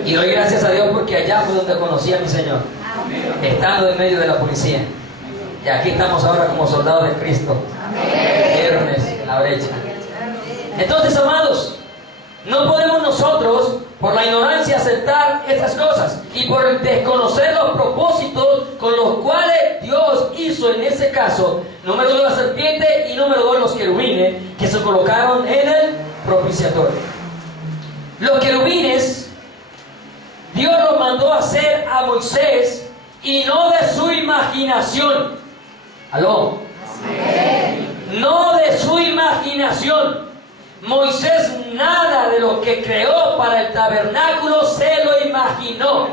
Y doy gracias a Dios porque allá fue donde conocí a mi Señor, estando en medio de la policía. Y aquí estamos ahora como soldados de Cristo, viernes en la brecha. Entonces, amados, no podemos nosotros, por la ignorancia, aceptar estas cosas y por desconocer los propósitos con los cuales Dios hizo en ese caso, número 2, la serpiente, y número 2, los querubines que se colocaron en el propiciatorio. Los querubines, Dios los mandó a hacer a Moisés y no de su imaginación. ¿Aló? No de su imaginación. Moisés nada de lo que creó para el tabernáculo se lo imaginó.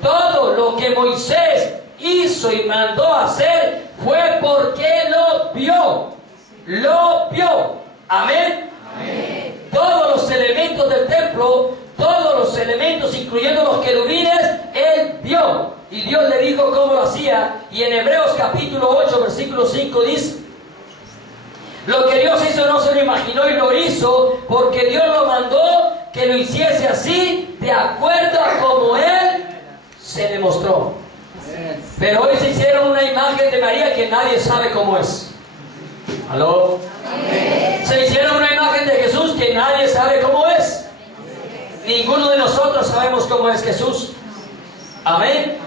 Todo lo que Moisés hizo y mandó hacer fue porque lo vio. Lo vio. Amén. Amén. Todos los elementos del templo, todos los elementos, incluyendo los querubines, él vio. Y Dios le dijo cómo lo hacía. Y en Hebreos capítulo 8, versículo 5 dice: lo que Dios hizo no se lo imaginó y lo hizo porque Dios lo mandó que lo hiciese así, de acuerdo a como Él se le mostró. Pero hoy se hicieron una imagen de María que nadie sabe cómo es. ¿Aló? Se hicieron una imagen de Jesús que nadie sabe cómo es. Ninguno de nosotros sabemos cómo es Jesús. Amén.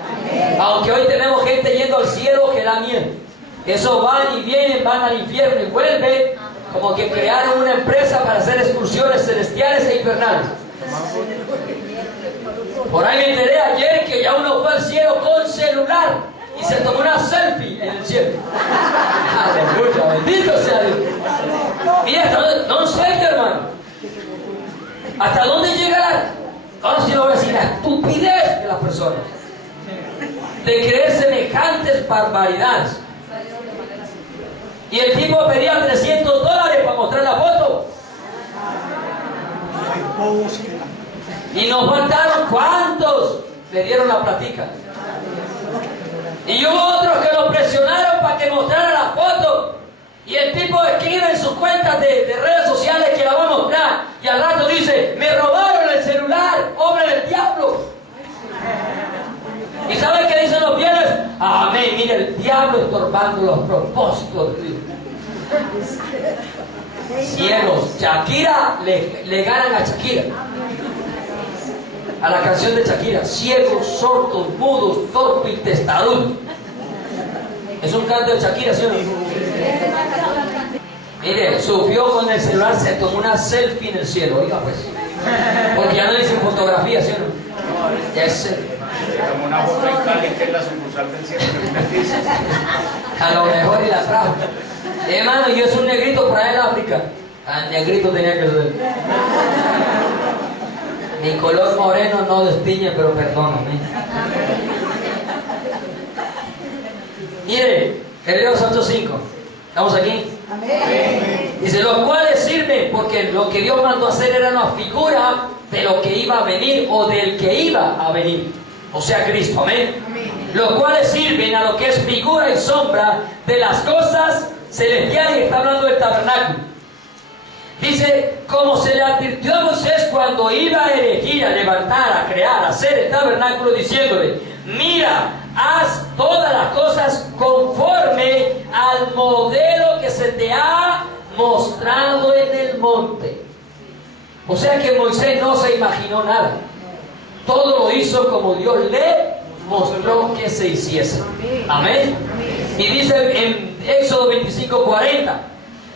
Aunque hoy tenemos gente yendo al cielo que da miedo. Eso van y vienen, van al infierno y vuelven, como que crearon una empresa para hacer excursiones celestiales e infernales. Por ahí me enteré ayer que ya uno fue al cielo con celular y se tomó una selfie en el cielo. Aleluya, bendito sea Dios. Mira, no sé, hermano. ¿Hasta dónde llegará? Ahora sí lo voy a decir, la estupidez de las personas de creer semejantes barbaridades. Y el tipo pedía $300 para mostrar la foto. Y nos faltaron, ¿cuántos le dieron la platica? Y hubo otros que lo presionaron para que mostrara la foto. Y el tipo escribe en sus cuentas de redes sociales que la va a mostrar. Y al rato dice: me robaron el celular, obra del diablo. Amén. Mire, el diablo estorbando los propósitos de Dios. Ciegos. Shakira, le ganan a Shakira. A la canción de Shakira. Ciegos, sordos, mudos, torpes y testarudos. Es un canto de Shakira, ¿sí o no? Mire, subió con el celular, se tomó una selfie en el cielo. Oiga pues. Porque ya no le dicen fotografía, ¿sí o no? Ya es selfie. Como una foto en Cali, que es la sucursal del cielo, a lo mejor y la trajo. Hermano, yo soy un negrito por allá en África. Ah, negrito tenía que ser. Mi color moreno no destiñe, pero perdóname. Mire, Hebreos 8:5. ¿Estamos aquí? Amén. Dice, los cuales sirven, porque lo que Dios mandó hacer era una figura de lo que iba a venir o del que iba a venir. O sea, Cristo. Amén. Amén. Los cuales sirven a lo que es figura y sombra de las cosas celestiales. Y está hablando del tabernáculo. Dice, como se le advirtió a Moisés cuando iba a elegir, a levantar, a crear, a hacer el tabernáculo, diciéndole, mira, haz todas las cosas conforme al modelo que se te ha mostrado en el monte. O sea que Moisés no se imaginó nada. Todo lo hizo como Dios le mostró que se hiciese. Amén. Y dice en Éxodo 25:40,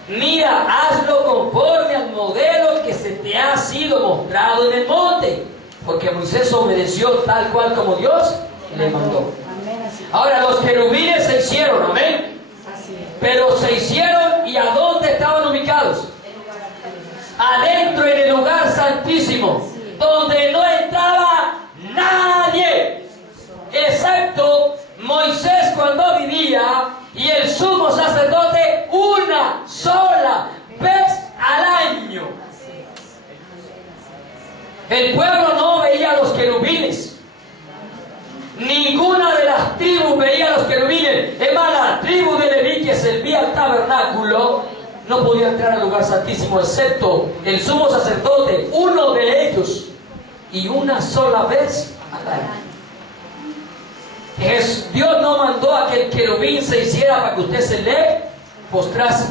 mira, hazlo conforme al modelo que se te ha sido mostrado en el monte. Porque Moisés obedeció tal cual como Dios le mandó. Ahora los querubines se hicieron, amén. Pero se hicieron, ¿y a dónde estaban ubicados? Adentro, en el lugar santísimo, donde no entraba nadie, excepto Moisés cuando vivía y el sumo sacerdote una sola vez al año. El pueblo no veía a los querubines. Ninguna de las tribus veía a los querubines. Es más, la tribu de Leví que servía al tabernáculo no podía entrar al lugar santísimo, excepto el sumo sacerdote, uno de ellos, y una sola vez al año. Dios no mandó a que el querubín se hiciera para que usted se le postrase.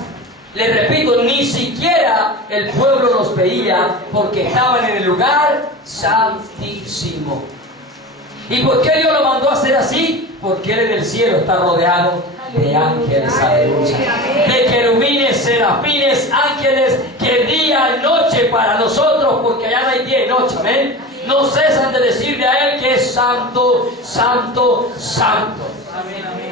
Le repito, ni siquiera el pueblo los veía porque estaban en el lugar santísimo. ¿Y por qué Dios lo mandó a hacer así? Porque Él en el cielo está rodeado de ángeles, aleluya, de querubines, serafines, ángeles que día y noche para nosotros, porque allá no hay día y noche, amén, no cesan de decirle a Él que es santo, santo, santo.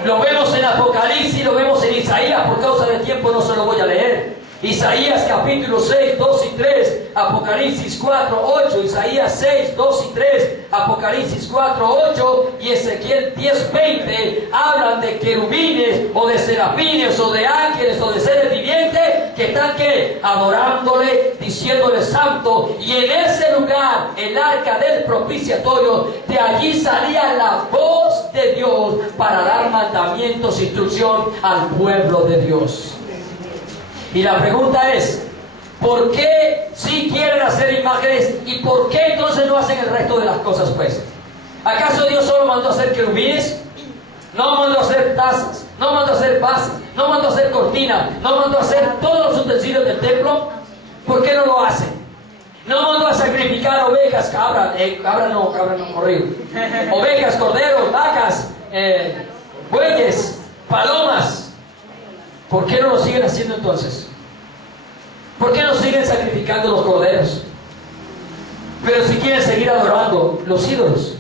Lo vemos en Apocalipsis, lo vemos en Isaías. Por causa del tiempo no se lo voy a leer. Isaías capítulo 6, 2 y 3, Apocalipsis 4, 8, Isaías 6, 2 y 3, Apocalipsis 4, 8 y Ezequiel 10, 20 hablan de querubines o de serafines o de ángeles o de seres vivientes que están ¿qué? Adorándole, diciéndole santo. Y en ese lugar, el arca del propiciatorio, de allí salía la voz de Dios para dar mandamientos, instrucción al pueblo de Dios. Y la pregunta es, ¿por qué si quieren hacer imágenes y por qué entonces no hacen el resto de las cosas pues? ¿Acaso Dios solo mandó a hacer querubines? No mandó a hacer tazas, no mandó a hacer vasos, no mandó a hacer cortinas, no mandó a hacer todos los utensilios del templo. ¿Por qué no lo hacen? No mandó a sacrificar ovejas, cabras no, corrido. Ovejas, corderos, vacas, bueyes, palomas. ¿Por qué no lo siguen haciendo entonces? ¿Por qué no siguen sacrificando los corderos? Pero si quieren seguir adorando los ídolos.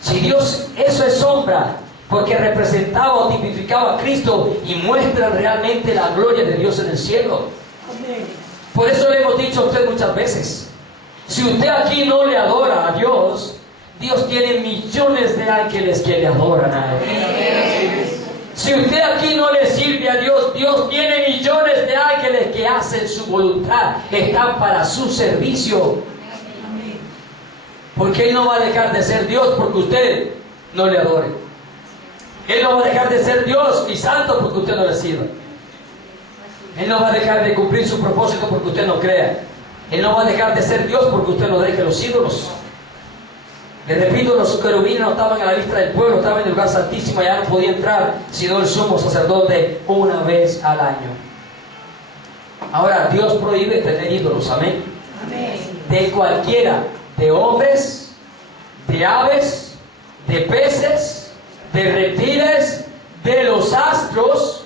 Si Dios, eso es sombra, porque representaba o tipificaba a Cristo y muestra realmente la gloria de Dios en el cielo. Por eso le hemos dicho a usted muchas veces, si usted aquí no le adora a Dios, Dios tiene millones de ángeles que le adoran a Él. Si usted aquí no le sirve a Dios, Dios tiene millones de ángeles que hacen su voluntad, están para su servicio. Porque Él no va a dejar de ser Dios porque usted no le adore. Él no va a dejar de ser Dios y santo porque usted no le sirva. Él no va a dejar de cumplir su propósito porque usted no crea. Él no va a dejar de ser Dios porque usted no deje los ídolos. Les repito, los querubines no estaban a la vista del pueblo, estaban en el lugar santísimo, ya no podía entrar sino el sumo sacerdote una vez al año. Ahora, Dios prohíbe tener ídolos, amén. De cualquiera, de hombres, de aves, de peces, de reptiles, de los astros.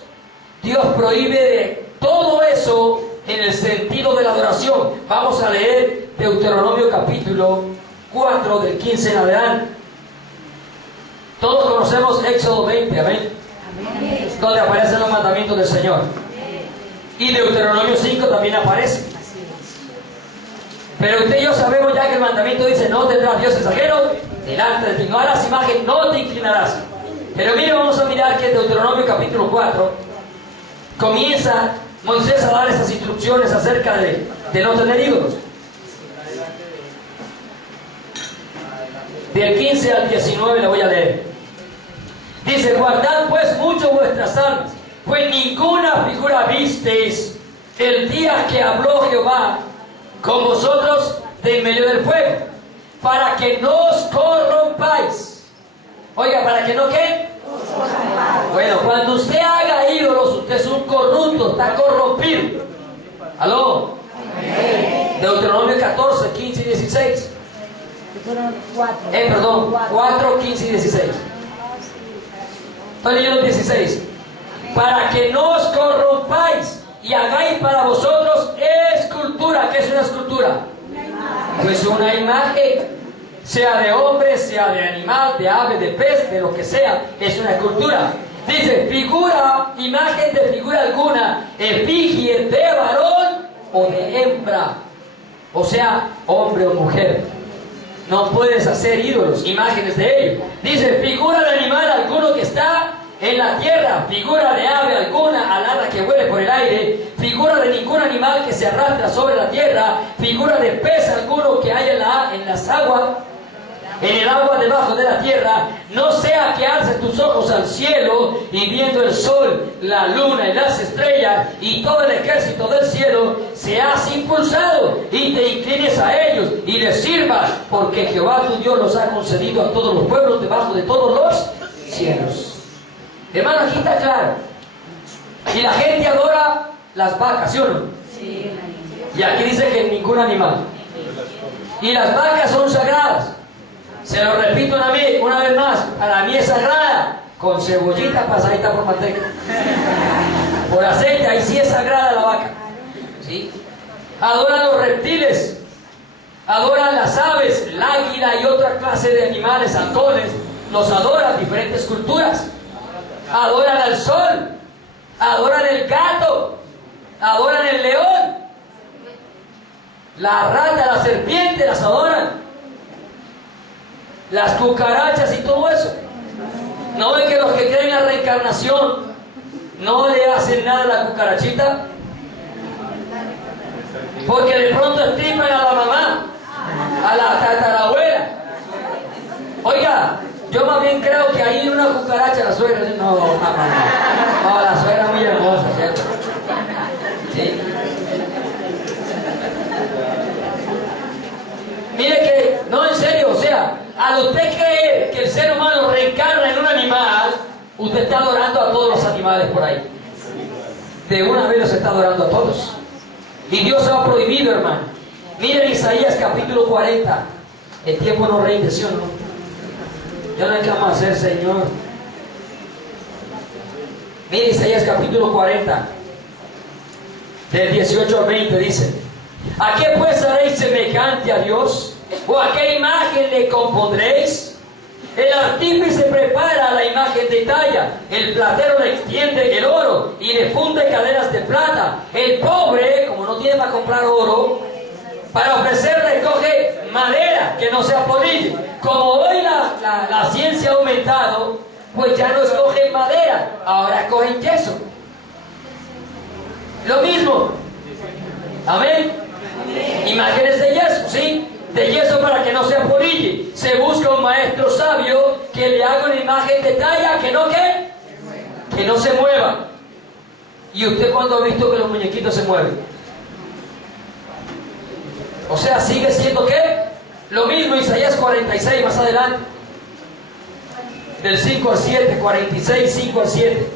Dios prohíbe de todo eso en el sentido de la adoración. Vamos a leer Deuteronomio capítulo 4 del 15 en adelante. Todos conocemos Éxodo 20, amén, donde aparecen los mandamientos del Señor. Y Deuteronomio 5 también aparece. Pero usted y yo sabemos ya que el mandamiento dice: no tendrás dioses ajenos delante de ti, no harás imagen, no te inclinarás. Pero mire, vamos a mirar que en Deuteronomio capítulo 4 comienza Moisés a dar esas instrucciones acerca de no tener ídolos. Del 15 al 19 le voy a leer. Dice: guardad pues mucho vuestras almas, pues ninguna figura visteis el día que habló Jehová con vosotros de en medio del fuego, para que no os corrompáis. Oiga, ¿para que no qué? Bueno, cuando usted haga ídolos, usted es un corrupto, está corrompido. ¿Aló? Deuteronomio 14, 15 y 16. Perdón, 4, 15 y 16. Estoy leyendo el 16. Para que no os corrompáis y hagáis para vosotros escultura. ¿Qué es una escultura? Pues una imagen, sea de hombre, sea de animal, de ave, de pez, de lo que sea, es una escultura. Dice: figura, imagen de figura alguna, efigie de varón o de hembra, o sea, hombre o mujer. No puedes hacer ídolos, imágenes de ellos. Dice: figura de animal alguno que está en la tierra, figura de ave alguna alada que vuele por el aire, figura de ningún animal que se arrastra sobre la tierra, figura de pez alguno que hay en las aguas, en el agua debajo de la tierra. No sea que alces tus ojos al cielo y viendo el sol, la luna y las estrellas y todo el ejército del cielo, seas impulsado y te inclines a ellos y les sirvas, porque Jehová tu Dios los ha concedido a todos los pueblos debajo de todos los cielos. Hermano, aquí está claro. Y la gente adora las vacas, ¿sí o no? Sí. Y aquí dice que ningún animal. Y las vacas son sagradas. Se lo repito una vez más, para mí es sagrada, con cebollita pasadita por manteca, por aceite, ahí sí es sagrada la vaca. ¿Sí? Adoran los reptiles, adoran las aves, el águila y otra clase de animales, halcones, los adoran, diferentes culturas. Adoran al sol, adoran el gato, adoran el león, la rata, la serpiente, las adoran. Las cucarachas y todo eso. ¿No ven que los que creen en la reencarnación no le hacen nada a la cucarachita? Porque de pronto estiman a la mamá, a la tatarabuela. Oiga, yo más bien creo que ahí una cucaracha, la suegra, no, la suegra es muy hermosa, ¿cierto? ¿Sí? Mire que, no, en serio, o sea, al usted creer que el ser humano reencarna en un animal, usted está adorando a todos los animales por ahí. De una vez los está adorando a todos. Y Dios lo ha prohibido, hermano. Miren Isaías capítulo 40. El tiempo no rinde, ¿sí o no? Ya no hay que más hacer, Señor. Miren Isaías capítulo 40. Del 18 al 20 dice: ¿a qué pues haréis semejante a Dios? ¿O a qué imagen le compondréis? El artífice prepara la imagen de talla, el platero le extiende el oro y le funde cadenas de plata. El pobre, como no tiene para comprar oro, para ofrecerle coge madera que no sea polilla. Como hoy la ciencia ha aumentado, pues ya no escogen madera, ahora cogen yeso. Lo mismo. Amén. Imágenes de yeso, ¿sí? De yeso para que no sea polille. Se busca un maestro sabio que le haga una imagen de talla que no se mueva. ¿Y usted cuándo ha visto que los muñequitos se mueven? O sea, sigue siendo ¿qué? Lo mismo Isaías 46 más adelante. Del 5 al 7, 46, 5 al 7.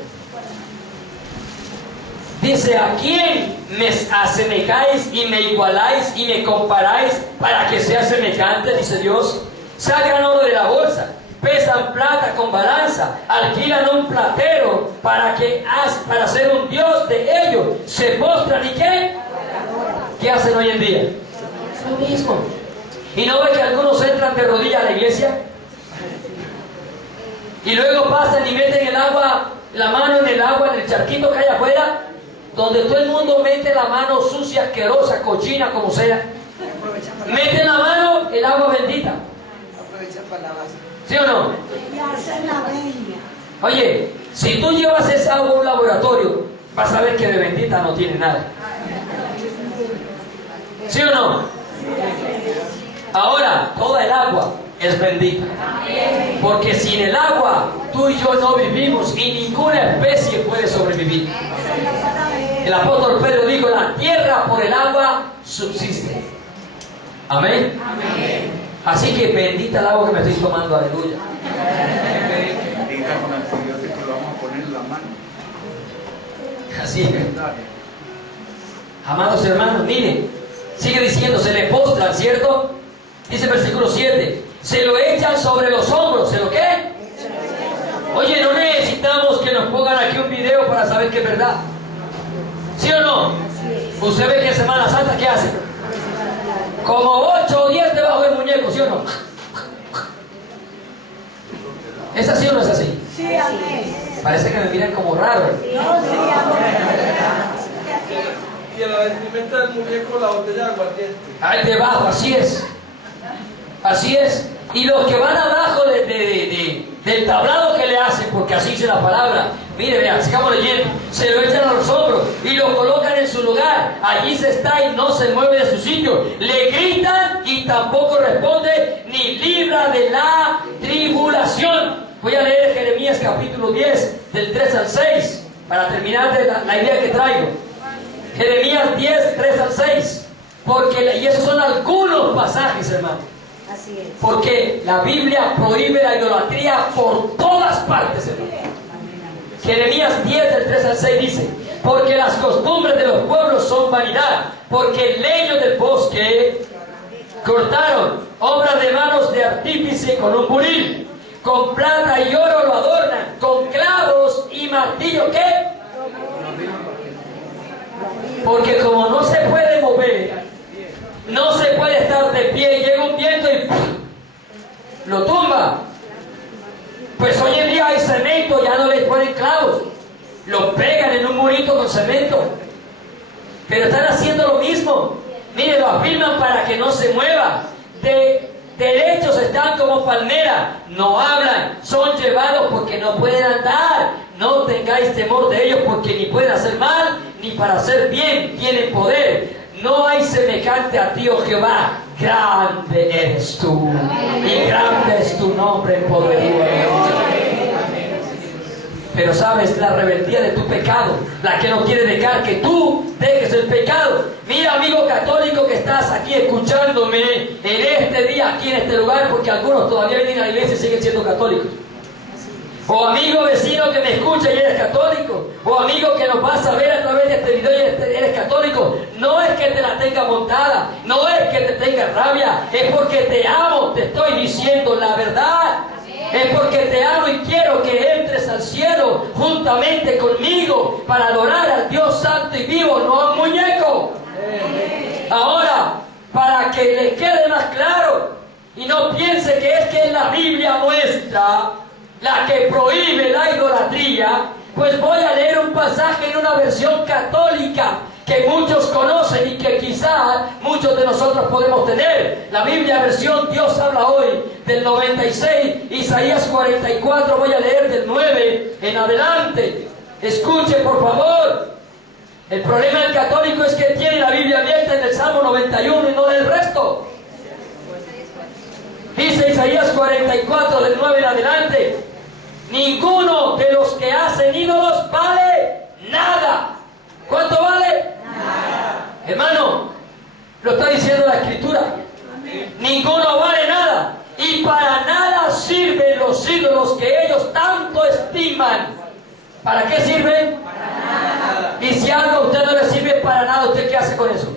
Dice, ¿a quién me asemejáis y me igualáis y me comparáis para que sea semejante? Dice Dios. Sacan oro de la bolsa, pesan plata con balanza, alquilan un platero para ser un dios de ellos. Se postran y ¿qué? ¿Qué hacen hoy en día? Lo mismo. ¿Y no ve que algunos entran de rodillas a la iglesia? Y luego pasan y meten el agua, la mano en el agua, en el charquito que hay afuera, donde todo el mundo mete la mano sucia, asquerosa, cochina, como sea. Meten la mano, el agua bendita. ¿Sí o no? Oye, si tú llevas esa agua a un laboratorio, vas a ver que de bendita no tiene nada. ¿Sí o no? Ahora, toda el agua es bendita. Porque sin el agua, tú y yo no vivimos y ninguna especie puede sobrevivir. El apóstol Pedro dijo, la tierra por el agua subsiste. Amén. Así que bendita el agua que me estoy tomando, aleluya. Bendita con antibiótico, lo vamos a poner en la mano. Así es. Amados hermanos, miren, sigue diciendo, se le postran, ¿cierto? Dice el versículo 7, se lo echan sobre los hombros. ¿Se lo qué? Oye, no necesitamos que nos pongan aquí un video para saber que es verdad. ¿Sí o no? Usted ve que en Semana Santa, ¿qué hace? Como 8 o 10 debajo del muñeco, ¿sí o no? ¿Es así o no es así? Sí, amén. Parece que me miran como raro. Y en la vestimenta del muñeco la botella de aguardiente. Ahí debajo, así es. Así es. Y los que van abajo del tablado que le hacen, porque así dice la palabra, mire, vean, sigamos leyendo, se lo echan a los hombros y lo colocan en su lugar. Allí se está y no se mueve de su sitio. Le gritan y tampoco responde ni libra de la tribulación. Voy a leer Jeremías capítulo 10, del 3 al 6, para terminar de la idea que traigo. Jeremías 10, 3 al 6. Y esos son algunos pasajes, hermano. Así es. Porque la Biblia prohíbe la idolatría por todas partes, hermano. Jeremías 10, del 3 al 6 dice, porque las costumbres de los pueblos son vanidad, porque el leño del bosque cortaron, obra de manos de artífice con un buril, con plata y oro lo adornan, con clavos y martillo, ¿qué? Porque como no se puede mover, no se puede estar de pie, llega un viento y lo tumba. Pues hoy en día hay cemento, ya no le ponen clavos, lo pegan en un murito con cemento, pero están haciendo lo mismo. Miren, lo afirman para que no se mueva. Derechos están como palmera, no hablan, son llevados porque no pueden andar. No tengáis temor de ellos, porque ni pueden hacer mal ni para hacer bien tienen poder. No hay semejante a ti, oh Jehová. Grande eres tú, y grande es tu nombre en poderío. Pero sabes, la rebeldía de tu pecado, la que no quiere dejar que tú dejes el pecado. Mira, amigo católico que estás aquí escuchándome en este día, aquí en este lugar, porque algunos todavía vienen a la iglesia y siguen siendo católicos. O amigo vecino que me escucha y eres católico, o amigo que nos vas a ver a través de este video y eres católico. No es que te la tenga montada, no es que te tenga rabia, es porque te amo, te estoy diciendo la verdad. Es porque te amo y quiero que entres al cielo juntamente conmigo para adorar al Dios santo y vivo, no a un muñeco. Ahora, para que le quede más claro y no piense que es la Biblia nuestra la que prohíbe la idolatría, pues voy a leer un pasaje en una versión católica que muchos conocen y que quizás muchos de nosotros podemos tener. La Biblia versión Dios habla hoy, del 96, Isaías 44, voy a leer del 9 en adelante. Escuche por favor. El problema del católico es que tiene la Biblia abierta en el Salmo 91 y no del resto. Dice Isaías 44 del 9 en adelante: ninguno de los que hacen ídolos vale nada. ¿Cuánto vale? Nada. Hermano, lo está diciendo la Escritura. Ninguno vale. los ídolos que ellos tanto estiman. ¿Para qué sirven? Para nada. Y si algo a usted no le sirve para nada, ¿usted qué hace con eso?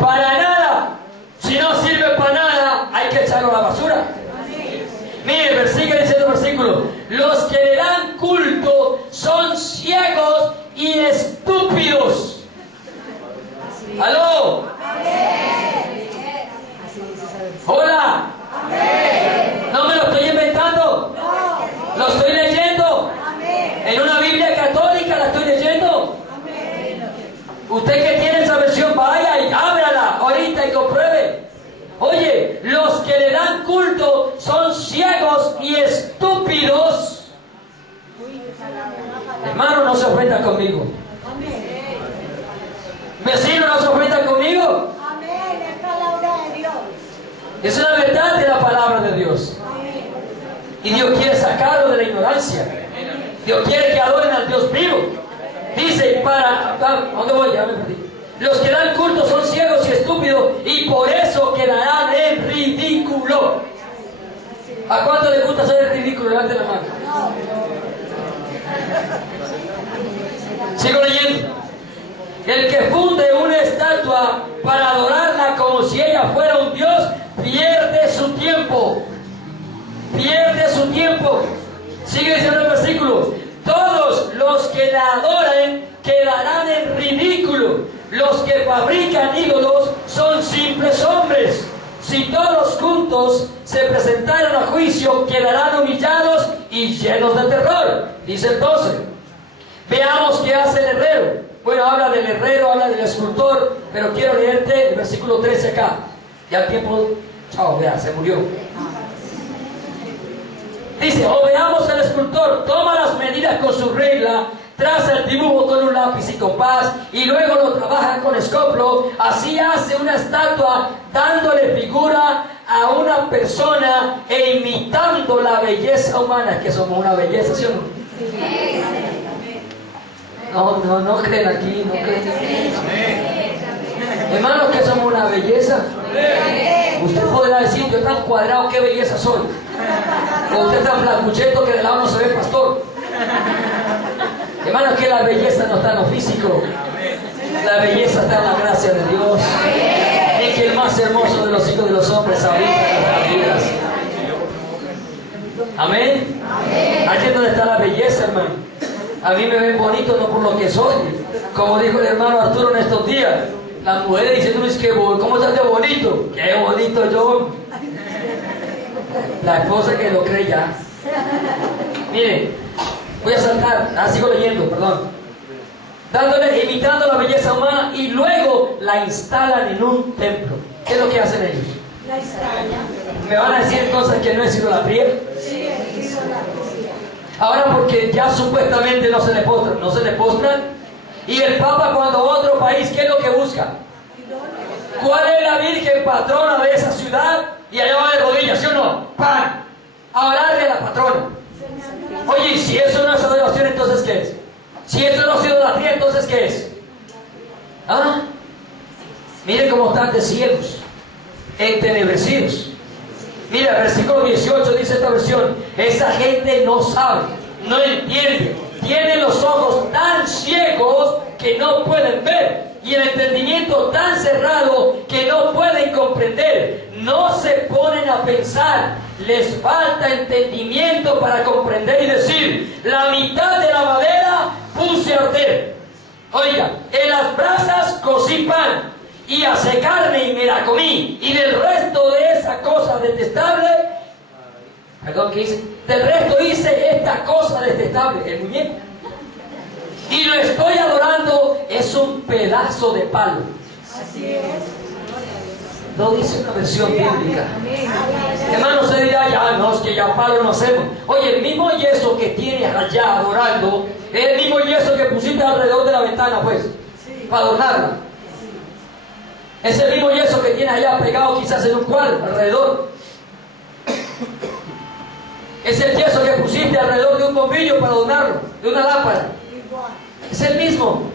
Para nada. Si no sirve para nada, hay que echarlo a la basura. Mire, sigue diciendo el versículo. Los que le dan culto son ciegos y estúpidos. ¿Aló? Hola. ¿No me lo estoy inventando? ¿Lo estoy leyendo? ¿En una Biblia católica la estoy leyendo? Usted que tiene esa versión, vaya y ábrala ahorita y compruebe. Oye, los que le dan culto son ciegos y estúpidos. Hermano, no se ofenda conmigo. Vecino, no se ofenda conmigo. Es una verdad de la palabra de Dios. Y Dios quiere sacarlo de la ignorancia. Dios quiere que adoren al Dios vivo. Dice, ¿dónde voy? Ya me perdí. Los que dan culto son ciegos y estúpidos y por eso quedarán en ridículo. ¿A cuánto le gusta hacer el ridículo? Levante la mano. Sigo leyendo. El que funde una estatua para adorarla como si ella fuera un dios, pierde su tiempo. Pierde su tiempo. Sigue diciendo el versículo. Todos los que la adoren quedarán en ridículo. Los que fabrican ídolos son simples hombres. Si todos juntos se presentaran a juicio, quedarán humillados y llenos de terror. Dice el 12. Veamos qué hace el herrero. Bueno, habla del herrero, habla del escultor, pero quiero leerte el versículo 13 acá. Ya el tiempo, chao, vea, se murió. Dice, o veamos al escultor, toma las medidas con su regla, traza el dibujo con un lápiz y compás, y luego lo trabaja con escoplo, así hace una estatua, dándole figura a una persona e imitando la belleza humana. Es que somos una belleza, ¿sí o no? No creen aquí, no creen. Hermanos, que somos una belleza. Usted podrá decir, yo tan cuadrado, qué belleza soy. O usted tan flacucheto que de lado no se ve pastor. Hermanos, que la belleza no está en lo físico. La belleza está en la gracia de Dios. En que el más hermoso de los hijos de los hombres habita en nuestras vidas. Amén. Aquí es donde está la belleza, hermano. A mí me ven bonito no por lo que soy. Como dijo el hermano Arturo en estos días. Las mujeres dicen, tú dices, ¿cómo estás de bonito? ¡Qué bonito yo! La esposa que lo cree ya. Miren, voy a saltar, sigo leyendo, perdón. Imitando la belleza humana y luego la instalan en un templo. ¿Qué es lo que hacen ellos? La instalan. ¿Me van a decir cosas que no es idolatría? Sí, es idolatría. Ahora porque ya supuestamente no se le postran. Y el Papa cuando va a otro país, ¿qué es lo que busca? ¿Cuál es la Virgen patrona de esa ciudad? Y allá va de rodillas, ¿sí o no? ¡Pam! A hablarle a la patrona. Oye, y si eso no es adoración, entonces ¿qué es? Si eso no es idolatría, entonces ¿qué es? ¿Ah? Miren cómo están de ciegos, entenebrecidos. Mira, versículo 18 dice esta versión: esa gente no sabe, no entiende, tienen los ojos tan ciegos que no pueden ver y el entendimiento tan cerrado que no pueden comprender. No se ponen a pensar, les falta entendimiento para comprender y decir: la mitad de la madera puse a arder. Oiga, en las brasas cocí pan y asé carne y me la comí, y del resto de esa cosa detestable, perdón, ¿qué hice? Del resto hice esta cosa detestable, el muñeco, y lo estoy adorando, es un pedazo de palo. Así es. No dice una versión bíblica. Hermano, se dirá, ya no, es que ya palo no hacemos. Oye, el mismo yeso que tienes allá adorando, es el mismo yeso que pusiste alrededor de la ventana, pues, para adornarla. Es el mismo yeso que tienes allá pegado quizás en un cuadro alrededor. Es el yeso que pusiste alrededor de un bombillo para adornarlo, de una lámpara. Es el mismo.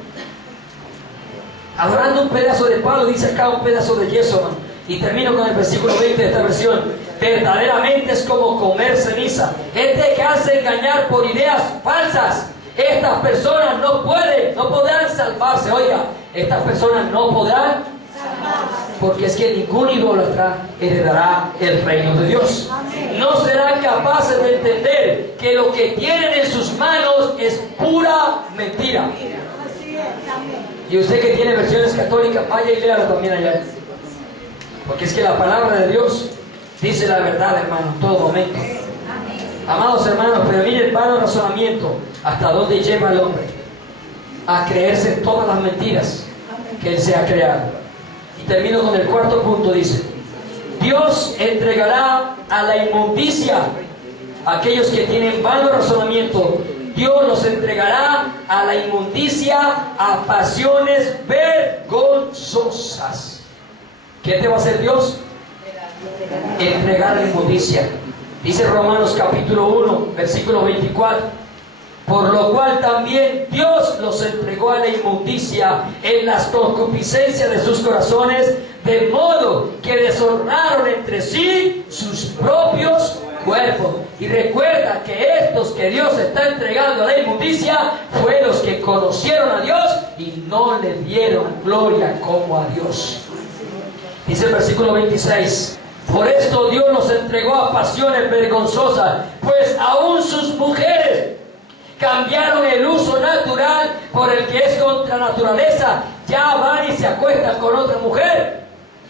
Adorando un pedazo de palo, dice acá un pedazo de yeso, man. Y termino con el versículo 20 de esta versión. Verdaderamente es como comer ceniza. Es dejarse engañar por ideas falsas. Estas personas no podrán salvarse. Oiga, estas personas no podrán salvarse. Porque es que ningún idólatra heredará el reino de Dios. No serán capaces de entender que lo que tienen en sus manos es pura mentira. Y usted que tiene versiones católicas, vaya y léalo también allá. Porque es que la palabra de Dios dice la verdad, hermano, en todo momento. Amados hermanos, pero mire el vano razonamiento hasta dónde lleva al hombre a creerse todas las mentiras que él se ha creado. Y termino con el cuarto punto, dice: Dios entregará a la inmundicia a aquellos que tienen vano razonamiento. Dios los entregará a la inmundicia, a pasiones vergonzosas. ¿Qué te va a hacer Dios? Entregar la inmundicia. Dice Romanos capítulo 1, versículo 24: por lo cual también Dios los entregó a la inmundicia en las concupiscencias de sus corazones, de modo que deshonraron entre sí sus propios cuerpos. Y recuerda que estos que Dios está entregando a la inmundicia fue los que conocieron a Dios y no le dieron gloria como a Dios. Dice el versículo 26: por esto Dios los entregó a pasiones vergonzosas, pues aún sus mujeres cambiaron el uso natural por el que es contra naturaleza, ya van y se acuestan con otra mujer.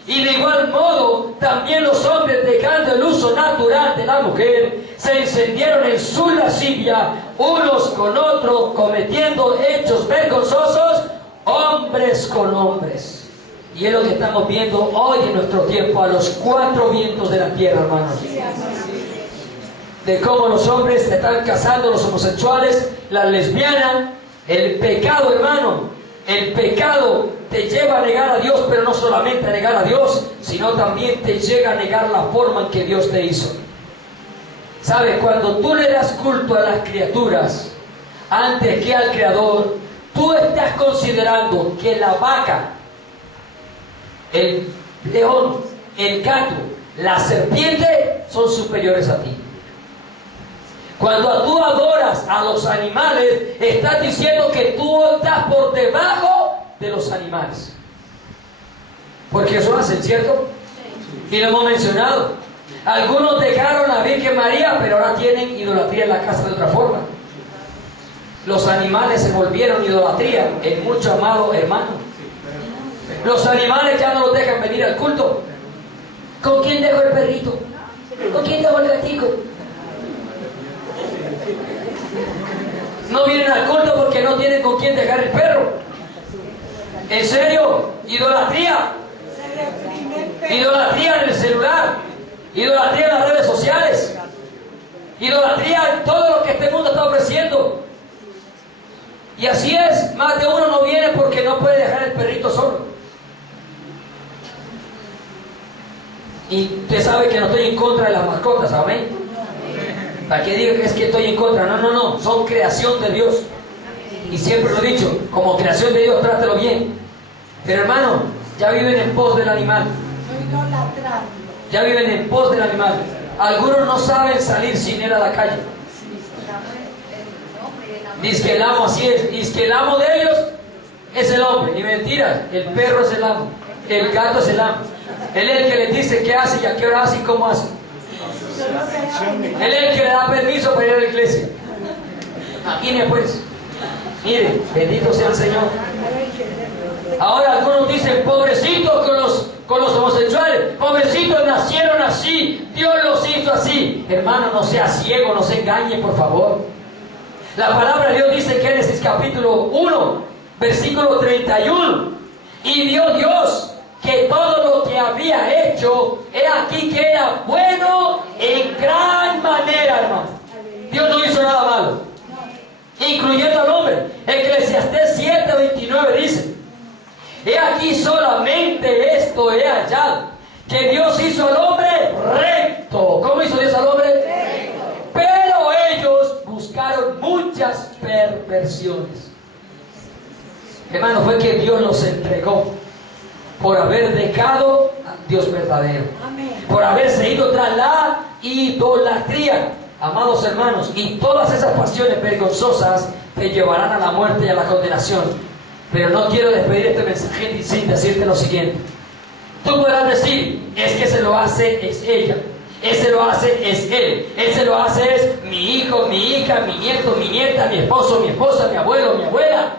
Y de igual modo, también los hombres, dejando el uso natural de la mujer, se encendieron en su lascivia, unos con otros, cometiendo hechos vergonzosos, hombres con hombres. Y es lo que estamos viendo hoy en nuestro tiempo, a los cuatro vientos de la tierra, hermanos. De cómo los hombres se están casando, los homosexuales, las lesbianas. El pecado, hermano, el pecado te lleva a negar a Dios, pero no solamente a negar a Dios, sino también te llega a negar la forma en que Dios te hizo. ¿Sabes? Cuando tú le das culto a las criaturas antes que al Creador, tú estás considerando que la vaca, el león, el gato, la serpiente son superiores a ti. Cuando tú adoras a los animales, estás diciendo que tú estás por debajo de los animales. Porque eso hacen, ¿cierto? Y lo hemos mencionado. Algunos dejaron a Virgen María, pero ahora tienen idolatría en la casa de otra forma. Los animales se volvieron idolatría en mucho, amado hermano. Los animales ya no los dejan venir al culto. ¿Con quién dejo el perrito? ¿Con quién dejo el gatico? No vienen al culto porque no tienen con quién dejar el perro. ¿En serio? Idolatría. Idolatría en el celular. Idolatría en las redes sociales. Idolatría en todo lo que este mundo está ofreciendo. Y así es, más de uno no viene porque no puede dejar el perrito solo. Y usted sabe que no estoy en contra de las mascotas, amén. Para que diga que es que estoy en contra. No, no, no, son creación de Dios. Y siempre lo he dicho, como creación de Dios, trátelo bien. Pero hermano, ya viven en pos del animal. Ya viven en pos del animal. Algunos no saben salir sin él a la calle. Dice que el amo así es. Dice que el amo de ellos es el hombre. Y mentiras, el perro es el amo. El gato es el amo. Él es el que les dice qué hace y a qué hora hace y cómo hace. Él es el que le da permiso para ir a la iglesia. Imagine pues. Mire, bendito sea el Señor. Ahora algunos dicen, pobrecitos con los homosexuales, pobrecitos nacieron así, Dios los hizo así. Hermano, no sea ciego, no se engañe, por favor. La palabra de Dios dice en Génesis capítulo 1, versículo 31. Y vio Dios que todo lo que había hecho, he aquí que era bueno en gran manera, hermano. Dios no hizo nada malo, incluyendo al hombre. Eclesiastés 7:29 dice: he aquí solamente esto he hallado, que Dios hizo al hombre recto. ¿Cómo hizo Dios al hombre? Recto. Pero ellos buscaron muchas perversiones. Hermano, fue que Dios los entregó. por haber dejado a Dios verdadero, por haberse ido tras la idolatría. Amados hermanos, y todas esas pasiones vergonzosas te llevarán a la muerte y a la condenación. Pero no quiero despedir este mensaje sin decirte lo siguiente. Tú podrás decir, es que se lo hace es ella, ese lo hace es él, ese lo hace es mi hijo, mi hija, mi nieto, mi nieta, mi esposo, mi esposa, mi abuelo, mi abuela.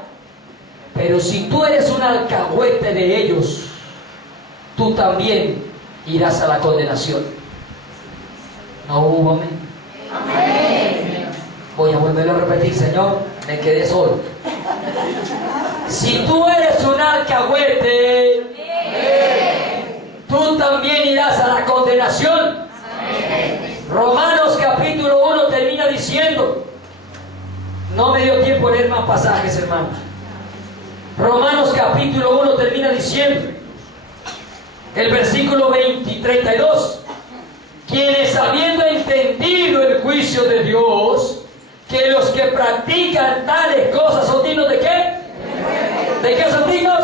Pero si tú eres un alcahuete de ellos, tú también irás a la condenación. No hubo amén. Amén. Voy a volverlo a repetir, Señor, me quedé solo. Si tú eres un alcahuete, tú también irás a la condenación. Romanos capítulo 1 termina diciendo, no me dio tiempo de leer más pasajes, hermanos. Romanos capítulo 1 termina diciendo, el versículo 20 y 32, quienes habiendo entendido el juicio de Dios, que los que practican tales cosas son dignos ¿de qué? ¿De qué son dignos?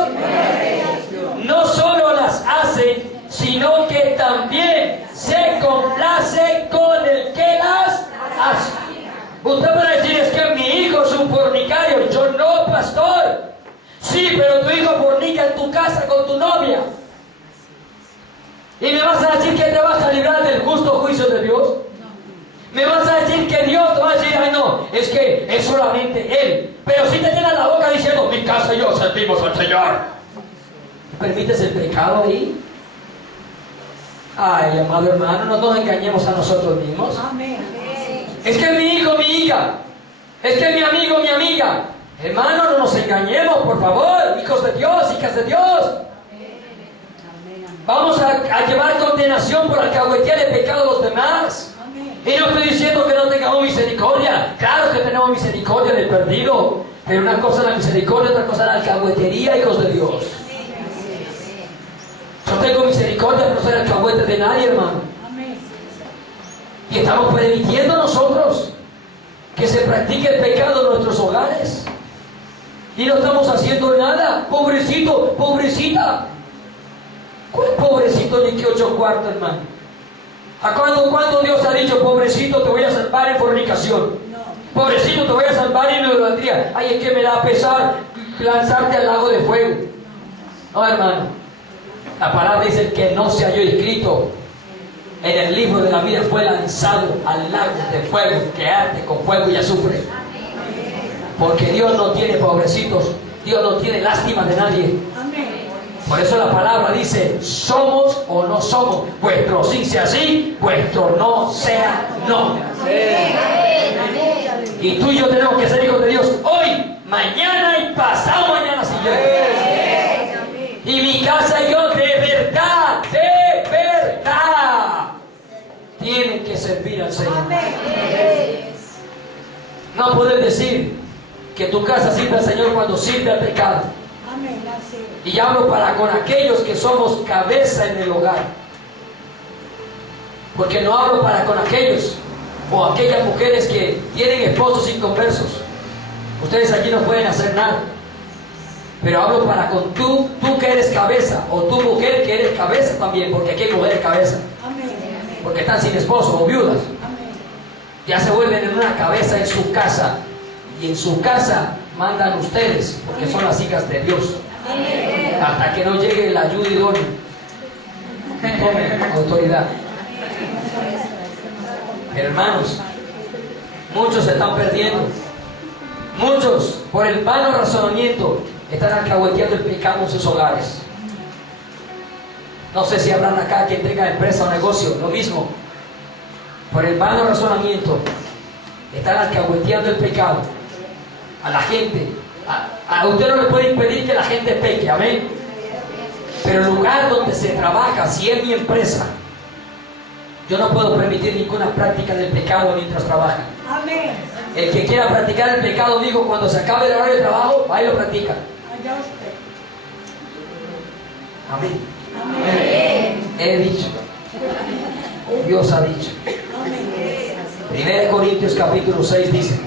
No solo las hacen, sino que también se complace con el que las hace. Usted puede decir, es que mi hijo es un fornicario. Yo no, pastor. Sí, pero tu hijo fornica en tu casa con tu novia. ¿Y me vas a decir que te vas a librar del justo juicio de Dios? ¿Me vas a decir que Dios te va a decir, ay no, es que es solamente Él? Pero si te llenas la boca diciendo, mi casa y yo servimos al Señor. ¿Permites el pecado ahí? Ay, amado hermano, no nos engañemos a nosotros mismos. Amén. Es que mi hijo, mi hija. Es que mi amigo, mi amiga. Hermano, no nos engañemos, por favor. Hijos de Dios, hijas de Dios. Vamos a llevar condenación por alcahuetear el pecado de los demás. Y no estoy diciendo que no tengamos misericordia. Claro que tenemos misericordia del perdido. Pero una cosa es la misericordia, otra cosa es la alcahuetería, hijos de Dios. Yo tengo misericordia, pero no soy alcahuete de nadie, hermano. Y estamos permitiendo nosotros que se practique el pecado en nuestros hogares. Y no estamos haciendo nada. Pobrecito, pobrecita. ¿Cuál pobrecito ni que 8 cuartos, hermano? ¿A cuándo Dios ha dicho, pobrecito, te voy a salvar en fornicación? No. Pobrecito, te voy a salvar en idolatría. Ay, es que me da pesar lanzarte al lago de fuego. No, hermano. La palabra dice que no se halló escrito en el libro de la vida, fue lanzado al lago de fuego que arde con fuego y azufre. Porque Dios no tiene pobrecitos, Dios no tiene lástima de nadie. Por eso la palabra dice, somos o no somos. Vuestro sí sea sí, vuestro no sea no. Y tú y yo tenemos que ser hijos de Dios hoy, mañana y pasado mañana siguiente. Y mi casa y yo de verdad, tienen que servir al Señor. No puedes decir que tu casa sirve al Señor cuando sirve al pecado. Y hablo para con aquellos que somos cabeza en el hogar. Porque no hablo para con aquellos o aquellas mujeres que tienen esposos inconversos. Ustedes aquí no pueden hacer nada. Pero hablo para con tú que eres cabeza, o tu mujer que eres cabeza también, porque aquí hay mujeres cabeza. Porque están sin esposo o viudas. Ya se vuelven en una cabeza en su casa. Y en su casa mandan ustedes, porque son las hijas de Dios. Hasta que no llegue la ayuda idónea. Tomen autoridad. Hermanos, muchos se están perdiendo. Muchos, por el vano razonamiento, están alcahueteando el pecado en sus hogares. No sé si habrán acá quien tenga empresa o negocio, lo mismo. Por el vano razonamiento, están alcahueteando el pecado a la gente. A usted no le puede impedir que la gente peque, amén. Pero el lugar donde se trabaja, si es mi empresa, yo no puedo permitir ninguna práctica del pecado mientras trabaja. Amén. El que quiera practicar el pecado, digo, cuando se acabe el horario de trabajo, va y lo practica. Amén. Amén. He dicho. Dios ha dicho. 1 Corintios capítulo 6 dice,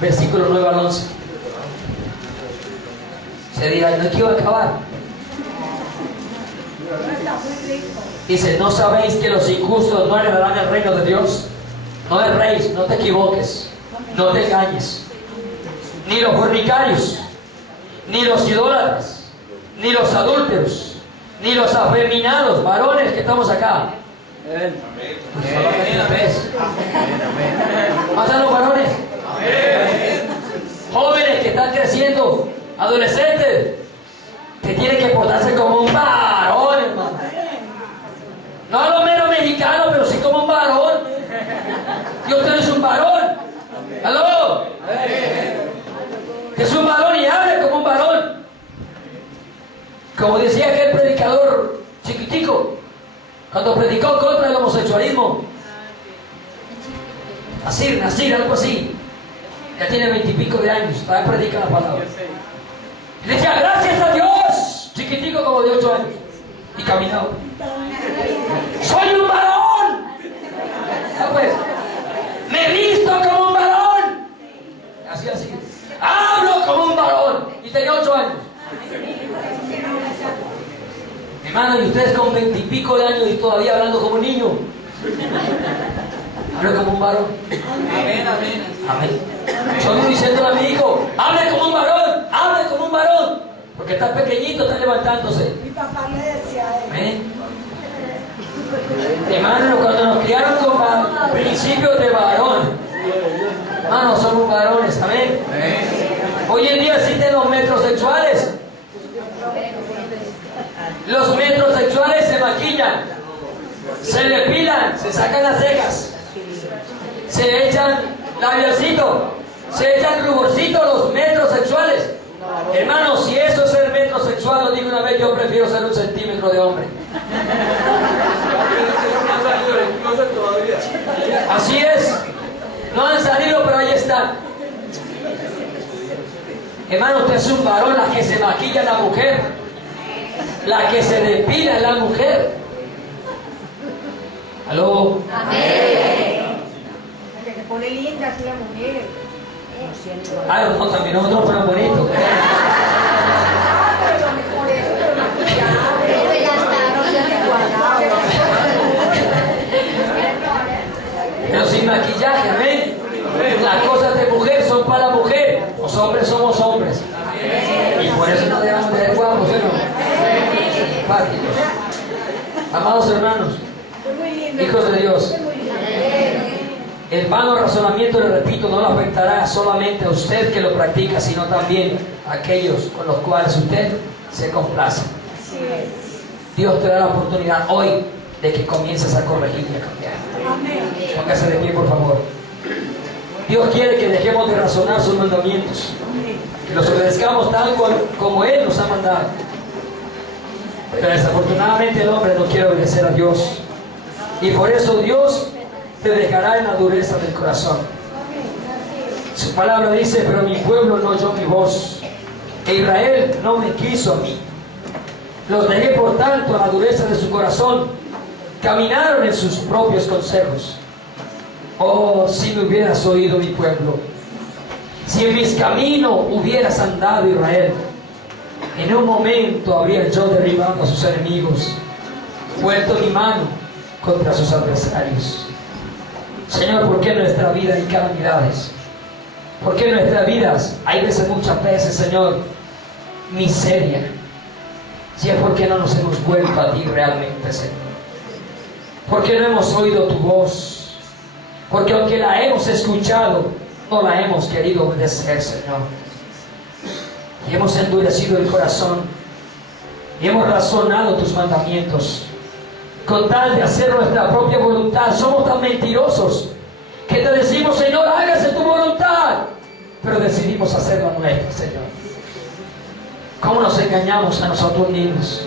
versículo 9 al 11. Se dirá, no es que iba a acabar. Dice, ¿no sabéis que los injustos no heredarán el reino de Dios? No erréis, no te equivoques, no te engañes. Ni los fornicarios, ni los idólatras, ni los adúlteros, ni los afeminados, varones que estamos acá. ¿Pasan los varones? Jóvenes que están creciendo, adolescentes, que tienen que portarse como un varón, hermano. No a lo menos mexicano, pero sí como un varón. Y usted es un varón. ¿Aló? Que es un varón y hable como un varón. Como decía aquel predicador chiquitico, cuando predicó contra el homosexualismo. Nasir, algo así. Ya tiene 20 y pico de años, todavía predica la palabra. Y decía, gracias a Dios, chiquitico como de 8 años. Y caminaba. ¡Soy un varón! Pues, me visto como un varón. Así. Hablo como un varón. Y tenía 8 años. Hermano, y ustedes con 20 y pico de años y todavía hablando como un niño. Hablo como un varón. Amén. Yo estoy diciéndole a mi hijo, hable como un varón, hable como un varón. Porque está pequeñito, está levantándose. Mi papá le decía a él. Amén. Hermano, cuando nos criaron con principios de varón, hermano, somos varones, amén. Hoy en día existen los metrosexuales. Los metrosexuales se maquillan, se depilan, se sacan las cejas, se echan labialcito, se echan ruborcito los metrosexuales. Hermano, si eso es ser metrosexual, lo digo una vez, yo prefiero ser 1 centímetro de hombre. Así es. No han salido, pero ahí están. Hermano, usted es un varón, la que se maquilla es la mujer. La que se depila es la mujer. ¿Aló? Amén. La que se pone linda es la mujer. Ah, no, también nosotros fueron bonitos. Pero sin maquillaje, amén. Las cosas de mujer son para la mujer. Los hombres somos hombres. Y por eso no debemos de ser guapos, ¿no? Simpáticos. Amados hermanos, hijos de Dios, el vano razonamiento, le repito, no lo afectará solamente a usted que lo practica, sino también a aquellos con los cuales usted se complace. Dios te da la oportunidad hoy de que comiences a corregir y a cambiar. Póngase de pie, por favor. Dios quiere que dejemos de razonar sus mandamientos, que los obedezcamos tal como Él nos ha mandado. Pero desafortunadamente el hombre no quiere obedecer a Dios, y por eso Dios te dejará en la dureza del corazón. Su palabra dice, pero mi pueblo no oyó mi voz, e Israel no me quiso a mí. Los dejé por tanto a la dureza de su corazón, caminaron en sus propios consejos. Oh, si me hubieras oído, mi pueblo, si en mis caminos hubieras andado, Israel, en un momento habría yo derribado a sus enemigos, vuelto mi mano contra sus adversarios. Señor, ¿por qué en nuestra vida hay calamidades? ¿Por qué en nuestras vidas hay muchas veces, Señor, miseria? Si es porque no nos hemos vuelto a ti realmente, Señor. Porque no hemos oído tu voz. Porque aunque la hemos escuchado, no la hemos querido obedecer, Señor. Y hemos endurecido el corazón. Y hemos razonado tus mandamientos. Con tal de hacer nuestra propia voluntad, somos tan mentirosos que te decimos, Señor, hágase tu voluntad, pero decidimos hacer la nuestra, Señor. ¿Cómo nos engañamos a nosotros mismos?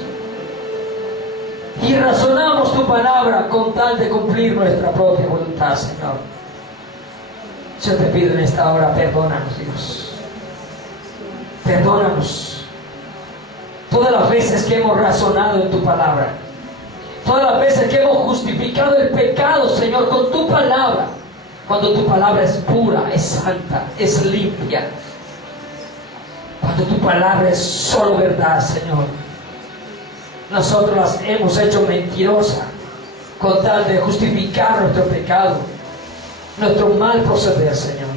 Y razonamos tu palabra con tal de cumplir nuestra propia voluntad, Señor. Yo te pido en esta hora, perdónanos, Dios. Perdónanos. Todas las veces que hemos razonado en tu palabra, todas las veces que hemos justificado el pecado, Señor, con tu palabra, cuando tu palabra es pura, es santa, es limpia, cuando tu palabra es solo verdad, Señor. nosotros las hemos hecho mentirosas con tal de justificar nuestro pecado, nuestro mal proceder, Señor.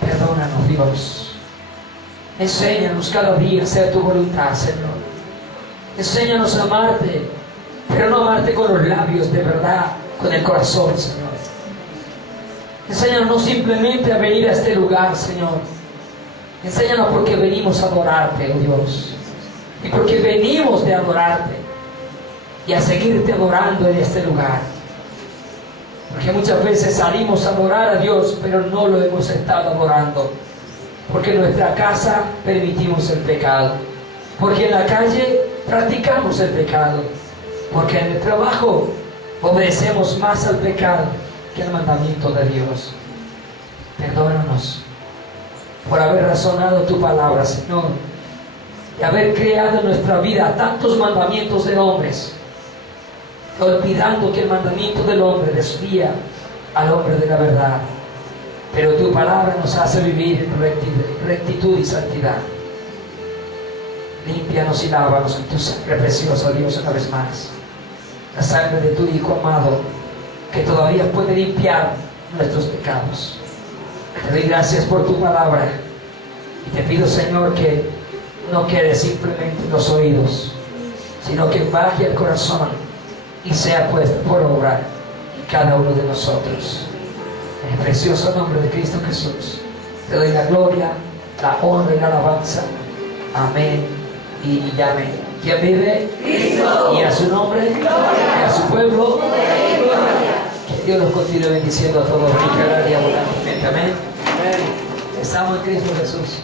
Perdónanos, Dios. Enséñanos cada día a hacer tu voluntad, Señor. Enséñanos a amarte, pero no amarte con los labios, de verdad, con el corazón, Señor. Enséñanos no simplemente a venir a este lugar, Señor. Enséñanos porque venimos a adorarte, oh Dios. Y porque venimos de adorarte y a seguirte adorando en este lugar. Porque muchas veces salimos a adorar a Dios, pero no lo hemos estado adorando. Porque en nuestra casa permitimos el pecado. Porque en la calle practicamos el pecado. Porque en el trabajo obedecemos más al pecado que al mandamiento de Dios. Perdónanos por haber razonado tu palabra, Señor, y haber creado en nuestra vida tantos mandamientos de hombres, olvidando que el mandamiento del hombre desvía al hombre de la verdad. Pero tu palabra nos hace vivir en rectitud y santidad. Límpianos y lávanos en tu sangre preciosa, Dios, una vez más. La sangre de tu Hijo amado, que todavía puede limpiar nuestros pecados. Te doy gracias por tu palabra. Y te pido, Señor, que no quede simplemente en los oídos, sino que baje al corazón y sea puesta por obra en cada uno de nosotros. En el precioso nombre de Cristo Jesús, te doy la gloria, la honra y la alabanza. Amén y amén. ¿Quién vive? Cristo. Y a su nombre, y a su pueblo. Que Dios los continúe bendiciendo a todos. Y cada día abundantemente. Amén. Estamos en Cristo Jesús.